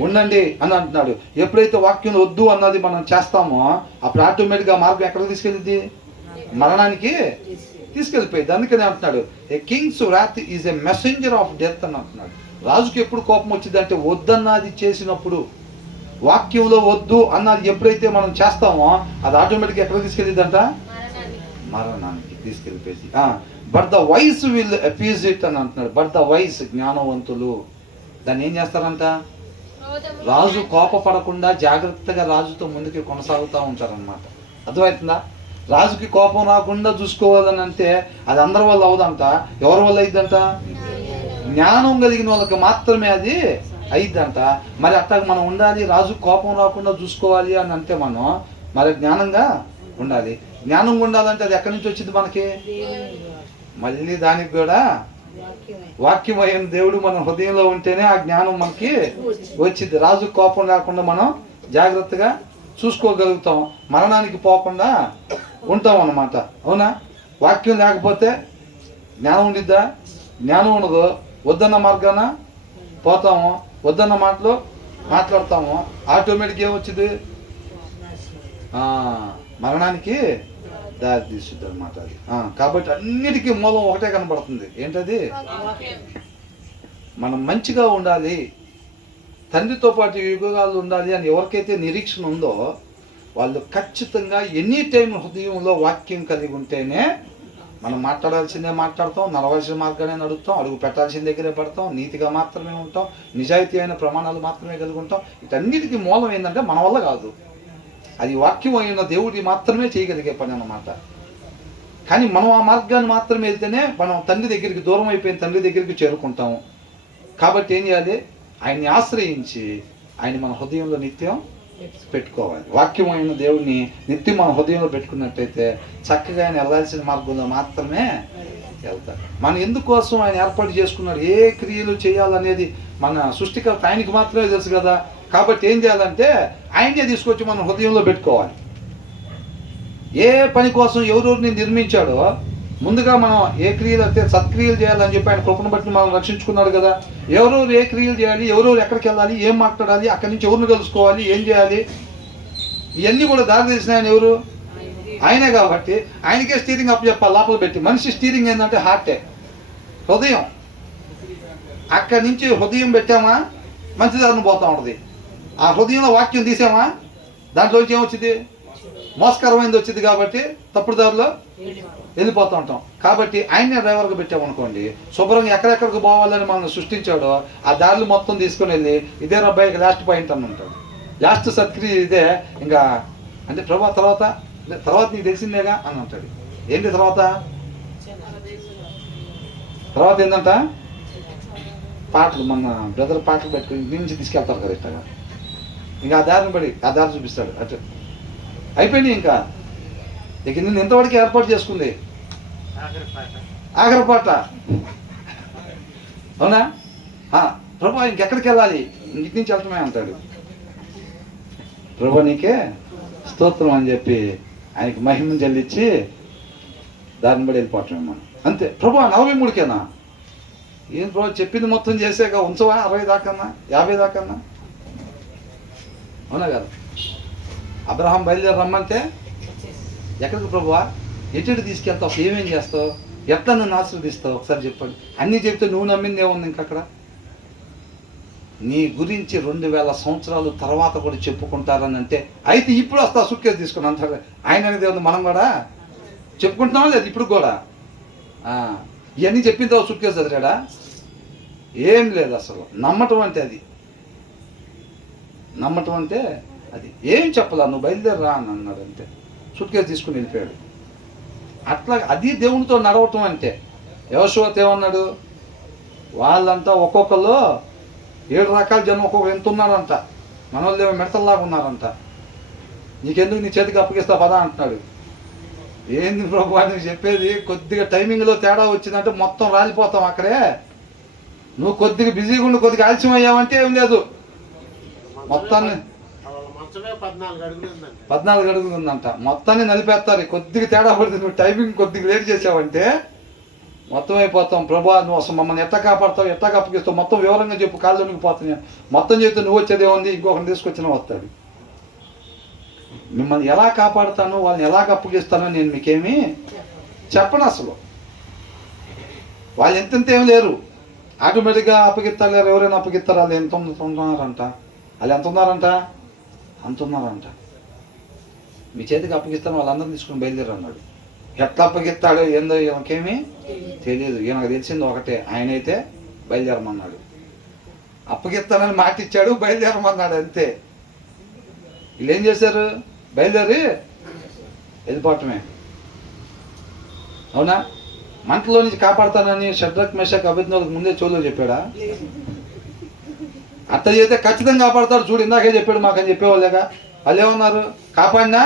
ఉండండి అని అంటున్నాడు. ఎప్పుడైతే వాక్యం వద్దు అన్నది మనం చేస్తామో అప్పుడు ఆటోమేటిక్గా మార్గం ఎక్కడికి తీసుకెళ్ళింది? మరణానికి తీసుకెళ్ళిపోయింది. అందుకని అంటున్నాడు a king's wrath is a messenger of death అని అంటున్నాడు. రాజుకి ఎప్పుడు కోపం వచ్చింది అంటే వద్దన్నది చేసినప్పుడు. వాక్యంలో వద్దు అన్నది ఎప్పుడైతే మనం చేస్తామో అది ఆటోమేటిక్గా ఎక్కడికి తీసుకెళ్ళిందంట? మరణానికి తీసుకెళ్ళిపోయింది. But the wise will appease it అని అంటున్నాడు. బట్ ద వైస్, జ్ఞానవంతులు దాన్ని ఏం చేస్తారంట? రాజు కోపపడకుండా జాగ్రత్తగా రాజుతో ముందుకు కొనసాగుతూ ఉంటారనమాట. అర్థమవుతుందా? రాజుకి కోపం రాకుండా చూసుకోవాలని అంటే అది అందరి వల్ల అవదంట. ఎవరి వల్ల అయిద్దంట? జ్ఞానం కలిగిన వాళ్ళకి మాత్రమే అది అయిద్దంట. మరి అట్లా మనం ఉండాలి, రాజు కోపం రాకుండా చూసుకోవాలి అని అంటే మనం మరి జ్ఞానంగా ఉండాలి. జ్ఞానం ఉండాలంటే అది ఎక్కడి నుంచి వచ్చింది మనకి? మళ్ళీ దానికి కూడా వాక్యమైన దేవుడు మన హృదయంలో ఉంటేనే ఆ జ్ఞానం మనకి వచ్చింది. రాజు కోపం లేకుండా మనం జాగ్రత్తగా చూసుకోగలుగుతాం, మరణానికి పోకుండా ఉంటాం అన్నమాట. అవునా? వాక్యం లేకపోతే జ్ఞానం ఉండిద్దా? జ్ఞానం ఉండదు. వద్దన్న మార్గాన పోతాము, వద్దన్న మాటలు మాట్లాడతాము, ఆటోమేటిక్ ఏమొచ్చింది? మరణానికి దారి తీస్తుంది అనమాట అది. కాబట్టి అన్నిటికీ మూలం ఒకటే కనబడుతుంది. ఏంటది? మనం మంచిగా ఉండాలి, తండ్రితో పాటు యుగాలు ఉండాలి అని ఎవరికైతే నిరీక్షణ ఉందో వాళ్ళు ఖచ్చితంగా ఎనీ టైం హృదయంలో వాక్యం కలిగి ఉంటేనే మనం మాట్లాడాల్సిందే మాట్లాడతాం, నడవలసిన మార్గానే నడుస్తాం, అడుగు పెట్టాల్సిన దగ్గరే పడతాం, నీతిగా మాత్రమే ఉంటాం, నిజాయితీ అయిన ప్రమాణాలు మాత్రమే కలిగి ఉంటాం. వీటన్నిటికీ మూలం ఏంటంటే మన వల్ల కాదు, అది వాక్యం అయిన దేవుడి మాత్రమే చేయగలిగే పని అన్నమాట. కానీ మనం ఆ మార్గాన్ని మాత్రమే వెళ్తేనే మనం తండ్రి దగ్గరికి, దూరం అయిపోయిన తండ్రి దగ్గరికి చేరుకుంటాము. కాబట్టి ఏం చేయాలి? ఆయన్ని ఆశ్రయించి ఆయన మన హృదయంలో నిత్యం పెట్టుకోవాలి. వాక్యం అయిన దేవుడిని నిత్యం మన హృదయంలో పెట్టుకున్నట్టయితే చక్కగా ఆయన వెళ్ళాల్సిన మార్గంలో మాత్రమే వెళ్తాడు. మనం ఎందుకోసం ఆయన ఏర్పాటు చేసుకున్నాడు, ఏ క్రియలు చేయాలనేది మన సృష్టికర్త ఆయనకి మాత్రమే తెలుసు కదా. కాబట్టి ఏం చేయాలంటే ఆయనే తీసుకొచ్చి మన హృదయంలో పెట్టుకోవాలి. ఏ పని కోసం ఎవరెవరిని నిర్మించాడో ముందుగా మనం ఏ క్రియలు అయితే సత్క్రియలు చేయాలని చెప్పి ఆయన కృపను బట్టి మనం రక్షించుకున్నాడు కదా. ఎవరెవరు ఏ క్రియలు చేయాలి, ఎవరెవరు ఎక్కడికి వెళ్ళాలి, ఏం మాట్లాడాలి, అక్కడి నుంచి ఎవరిని కలుసుకోవాలి, ఏం చేయాలి, ఇవన్నీ కూడా దారి తీసిన ఆయన ఎవరు? ఆయనే. కాబట్టి ఆయనకే స్టీరింగ్ అప్ చెప్పాలి లోపల పెట్టి. మనిషి స్టీరింగ్ ఏంటంటే హార్టే, హృదయం. అక్కడి నుంచి హృదయం పెట్టామా మంచి దారిని పోతూ ఉంటుంది. ఆ హృదయంలో వాక్యం తీసామా దాంట్లోంచి ఏమొచ్చింది? మోసకరమైనది వచ్చింది. కాబట్టి తప్పుడు దారిలో వెళ్ళిపోతూ ఉంటాం. కాబట్టి ఆయనే డ్రైవర్గా పెట్టామనుకోండి, శుభ్రంగా ఎక్కడెక్కడికి పోవాలని మనం సృష్టించాడో ఆ దారిలో మొత్తం తీసుకొని వెళ్ళి ఇదే అబ్బాయికి లాస్ట్ పాయింట్ అని ఉంటాడు. లాస్ట్ సత్క్రియ ఇదే. ఇంకా అంటే ప్రభా తర్వాత నీకు తెలిసిందేగా అని అంటాడు. ఏంటి తర్వాత ఏంటంట? పాటలు, మన బ్రదర్ పాటలు పెట్టుకుని ఇంటి నుంచి తీసుకెళ్తారు కదా ఇష్టంగా. ఇంకా ఆ దారిని చూపిస్తాడు. అటు అయిపోయినాయి. ఇంకా ఇక నిన్ను ఎంతవరకు ఏర్పాటు చేసుకుంది ఆఖరి పాట. అవునా? ప్రభా ఇంకెక్కడికి వెళ్ళాలి, ఇంటి నుంచి వెళ్తామే అంటాడు. ప్రభా నీకే స్తోత్రం అని చెప్పి ఆయనకి మహిమను చెల్లించి దారిని బడి వెళ్ళిపోవటమే మనం. అంతే. ప్రభా 43కేనా? ఏం ప్రభా చెప్పింది మొత్తం చేసాక ఉంచవా 60 దాకన్నా 50 దాకన్నా? అవునా కదా? అబ్రహాం బయలుదేరి రమ్మంటే ఎక్కడికి ప్రభువా, ఎటు తీసుకెళ్తావు, ఏమేం చేస్తావు? ఎట్లా నన్ను ఆశీర్వదిస్తావు ఒకసారి చెప్పండి. అన్నీ చెప్తే నువ్వు నమ్మింది ఏముంది ఇంక అక్కడ? నీ గురించి 2000 సంవత్సరాలు తర్వాత కూడా చెప్పుకుంటారని అంటే, అయితే ఇప్పుడు వస్తా సుట్కేసు తీసుకుని అంటారు. ఆయన అనేది ఉంది, మనం కూడా చెప్పుకుంటున్నాం లేదు ఇప్పుడు కూడా. ఇవన్నీ చెప్పిన తర్వాత సుట్కేసు చదివాడా? ఏం లేదు అసలు. నమ్మటం అంటే అది, నమ్మటం అంటే అది. ఏం చెప్పలా, నువ్వు బయలుదేరరా అని అన్నాడు అంతే. సుట్కేసు తీసుకుని వెళ్ళిపోయాడు. అట్లా అది దేవునితో నడవటం అంటే. యెహోషువ ఏమన్నాడు? వాళ్ళంతా ఒక్కొక్కరు 7 రకాల జనం ఒక్కొక్కరు ఎంత ఉన్నారంట. మన వాళ్ళు ఏమో మిడతల్లాగా ఉన్నారంట. నీకెందుకు, నీ చేతికి అప్పగిస్తా పదా అంటున్నాడు. ఏంది ప్రభు అని చెప్పేది? కొద్దిగా టైమింగ్లో తేడా వచ్చిందంటే మొత్తం రాలిపోతాం అక్కడే. నువ్వు కొద్దిగా బిజీగా ఉండి కొద్దిగా ఆలస్యం అయ్యావంటే ఏం లేదు, మొత్తాన్ని 14 అడుగులు ఉందంట, మొత్తాన్ని నలిపేస్తారు. కొద్దిగా తేడా పడుతుంది, నువ్వు టైమింగ్ కొద్దిగా లేట్ చేసావంటే మొత్తం అయిపోతాం. ప్రభా నువ్వు అసలు మమ్మల్ని ఎట్లా కాపాడుతావు, ఎట్లా అప్పగిస్తావు, మొత్తం వివరంగా చెప్పు. కాళ్ళలోనికి పోతున్నాను మొత్తం చెప్తే నువ్వు వచ్చేదే ఉంది, ఇంకొకరిని తీసుకొచ్చినా వస్తాడు. మిమ్మల్ని ఎలా కాపాడుతాను, వాళ్ళని ఎలాగ అప్పగిస్తానో నేను మీకేమీ చెప్పను అసలు. వాళ్ళు ఎంతెంత ఏమి లేరు, ఆటోమేటిక్గా అప్పగిస్తారు. ఎవరైనా అప్పగిస్తారు. వాళ్ళు ఎంత ఉన్నారంట, వాళ్ళు ఎంత ఉన్నారంట, అంత ఉన్నారంట. మీ చేతికి అప్పగిస్తాను, వాళ్ళందరినీ తీసుకుని బయలుదేరు అన్నాడు. ఎట్లా అప్పగిస్తాడో ఏందో ఈయనకేమీ తెలియదు. ఈయనకు తెలిసింది ఒకటే, ఆయనైతే బయలుదేరమన్నాడు. అప్పగిస్తానని మాట ఇచ్చాడు, బయలుదేరమన్నాడు అంతే. వీళ్ళు ఏం చేశారు? బయలుదేరి వెళ్ళిపోవటమే. అవునా? మంటలో నుంచి కాపాడుతానని షడ్రక్ మేషక్ అబేద్నెగోకు ముందే చోలో చెప్పాడా? అట్లా చేస్తే ఖచ్చితంగా కాపాడుతాడు. చూడు, ఇందాకే చెప్పాడు మాకని చెప్పేవాళ్ళేగా. వాళ్ళు ఏమన్నారు? కాపాడినా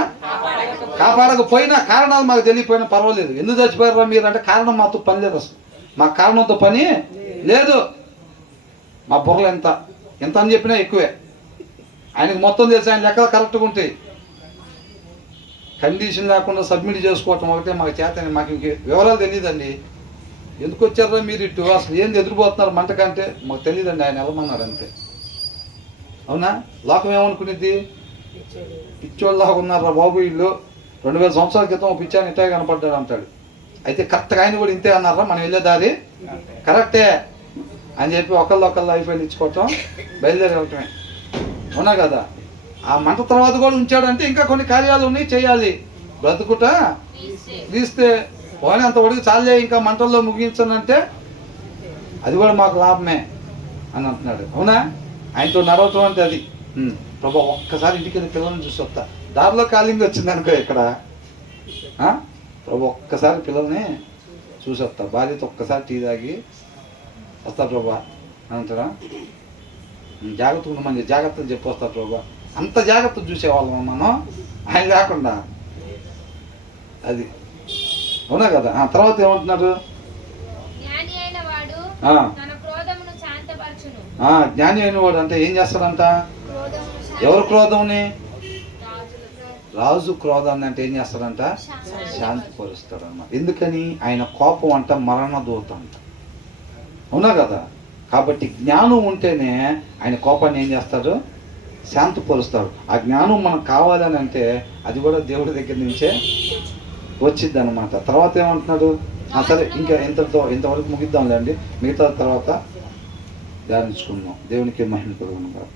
కాపాడకపోయినా కారణాలు మాకు తెలియపోయినా పర్వాలేదు. ఎందుకు చచ్చిపోయారా మీరు అంటే, కారణం మాతో పని లేదు అసలు, మా కారణంతో పని లేదు. మా బుర్రలు ఎంత అని చెప్పినా ఎక్కువే. ఆయనకు మొత్తం తెలిసి ఆయన లెక్కలు కరెక్ట్గా ఉంటాయి. కండిషన్ లేకుండా సబ్మిట్ చేసుకోవటం ఒకటే మాకు చేతని. మాకు ఇంక వివరాలు తెలియదండి. ఎందుకు వచ్చారా మీరు ఇటు, అసలు ఏంది ఎదురుపోతున్నారు మంటకంటే మాకు తెలియదండి. ఆయన వెళ్ళమన్నాడు అంతే. అవునా? లోకం ఏమనుకునేది? పిచ్చోళ్ళలాగా ఉన్నారా బాబు వీళ్ళు, 2000 సంవత్సరాల క్రితం పిచ్చాన్ని ఇట్టే కనపడ్డాడు అంటాడు. అయితే కరెక్ట్గా ఆయన కూడా ఇంతే అన్నారా, మనం వెళ్ళే దారి కరెక్టే అని చెప్పి ఒకళ్ళు అయిపోయి ఇచ్చుకోవటం, బయలుదేరి వెళ్ళటమే. అవునా కదా? ఆ మంట తర్వాత కూడా ఉంచాడంటే ఇంకా కొన్ని కార్యాలు ఉన్నాయి, చేయాలి. బ్రతుకుట తీస్తే పోనీ అంత ఒడికి చాలే, ఇంకా మంటల్లో ముగించనంటే అది కూడా మాకు లాభమే అని అంటున్నాడు. అవునా? ఆయనతో నడవటం అంటే అది. ప్రభా ఒక్కసారి ఇంటికి వెళ్ళి పిల్లల్ని చూసి వస్తా, దారిలో కాలింగ్ వచ్చింది అనుకో ఇక్కడ, ప్రభా ఒక్కసారి పిల్లల్ని చూసి వస్తా, భార్యతో ఒక్కసారి టీ తాగి వస్తా ప్రభా అంటారా? జాగ్రత్తగా ఉండమని జాగ్రత్తలు చెప్పి వస్తా ప్రభా. అంత జాగ్రత్త చూసేవాళ్ళం మనం, ఆయన లేకుండా. అది అవునా కదా? తర్వాత ఏమంటున్నారు? జ్ఞాని అయిన వాడు అంటే ఏం చేస్తాడంట? ఎవరు క్రోధంని? రాజు క్రోధాన్ని అంటే ఏం చేస్తాడంట? శాంతిపరుస్తాడన్నమాట. ఎందుకని? ఆయన కోపం అంట మరణదూత అంట. అవునా కదా? కాబట్టి జ్ఞానం ఉంటేనే ఆయన కోపాన్ని ఏం చేస్తాడు? శాంతిపరుస్తాడు. ఆ జ్ఞానం మనకు కావాలని అంటే అది కూడా దేవుడి దగ్గర నుంచే వచ్చింది అనమాట. తర్వాత ఏమంటున్నాడు? సరే ఇంకా ఇంతవరకు ముగిద్దాంలేండి, మిగతా తర్వాత ధ్యానించుకుందాం. దేవునికి మహిమ కలుగును గాక.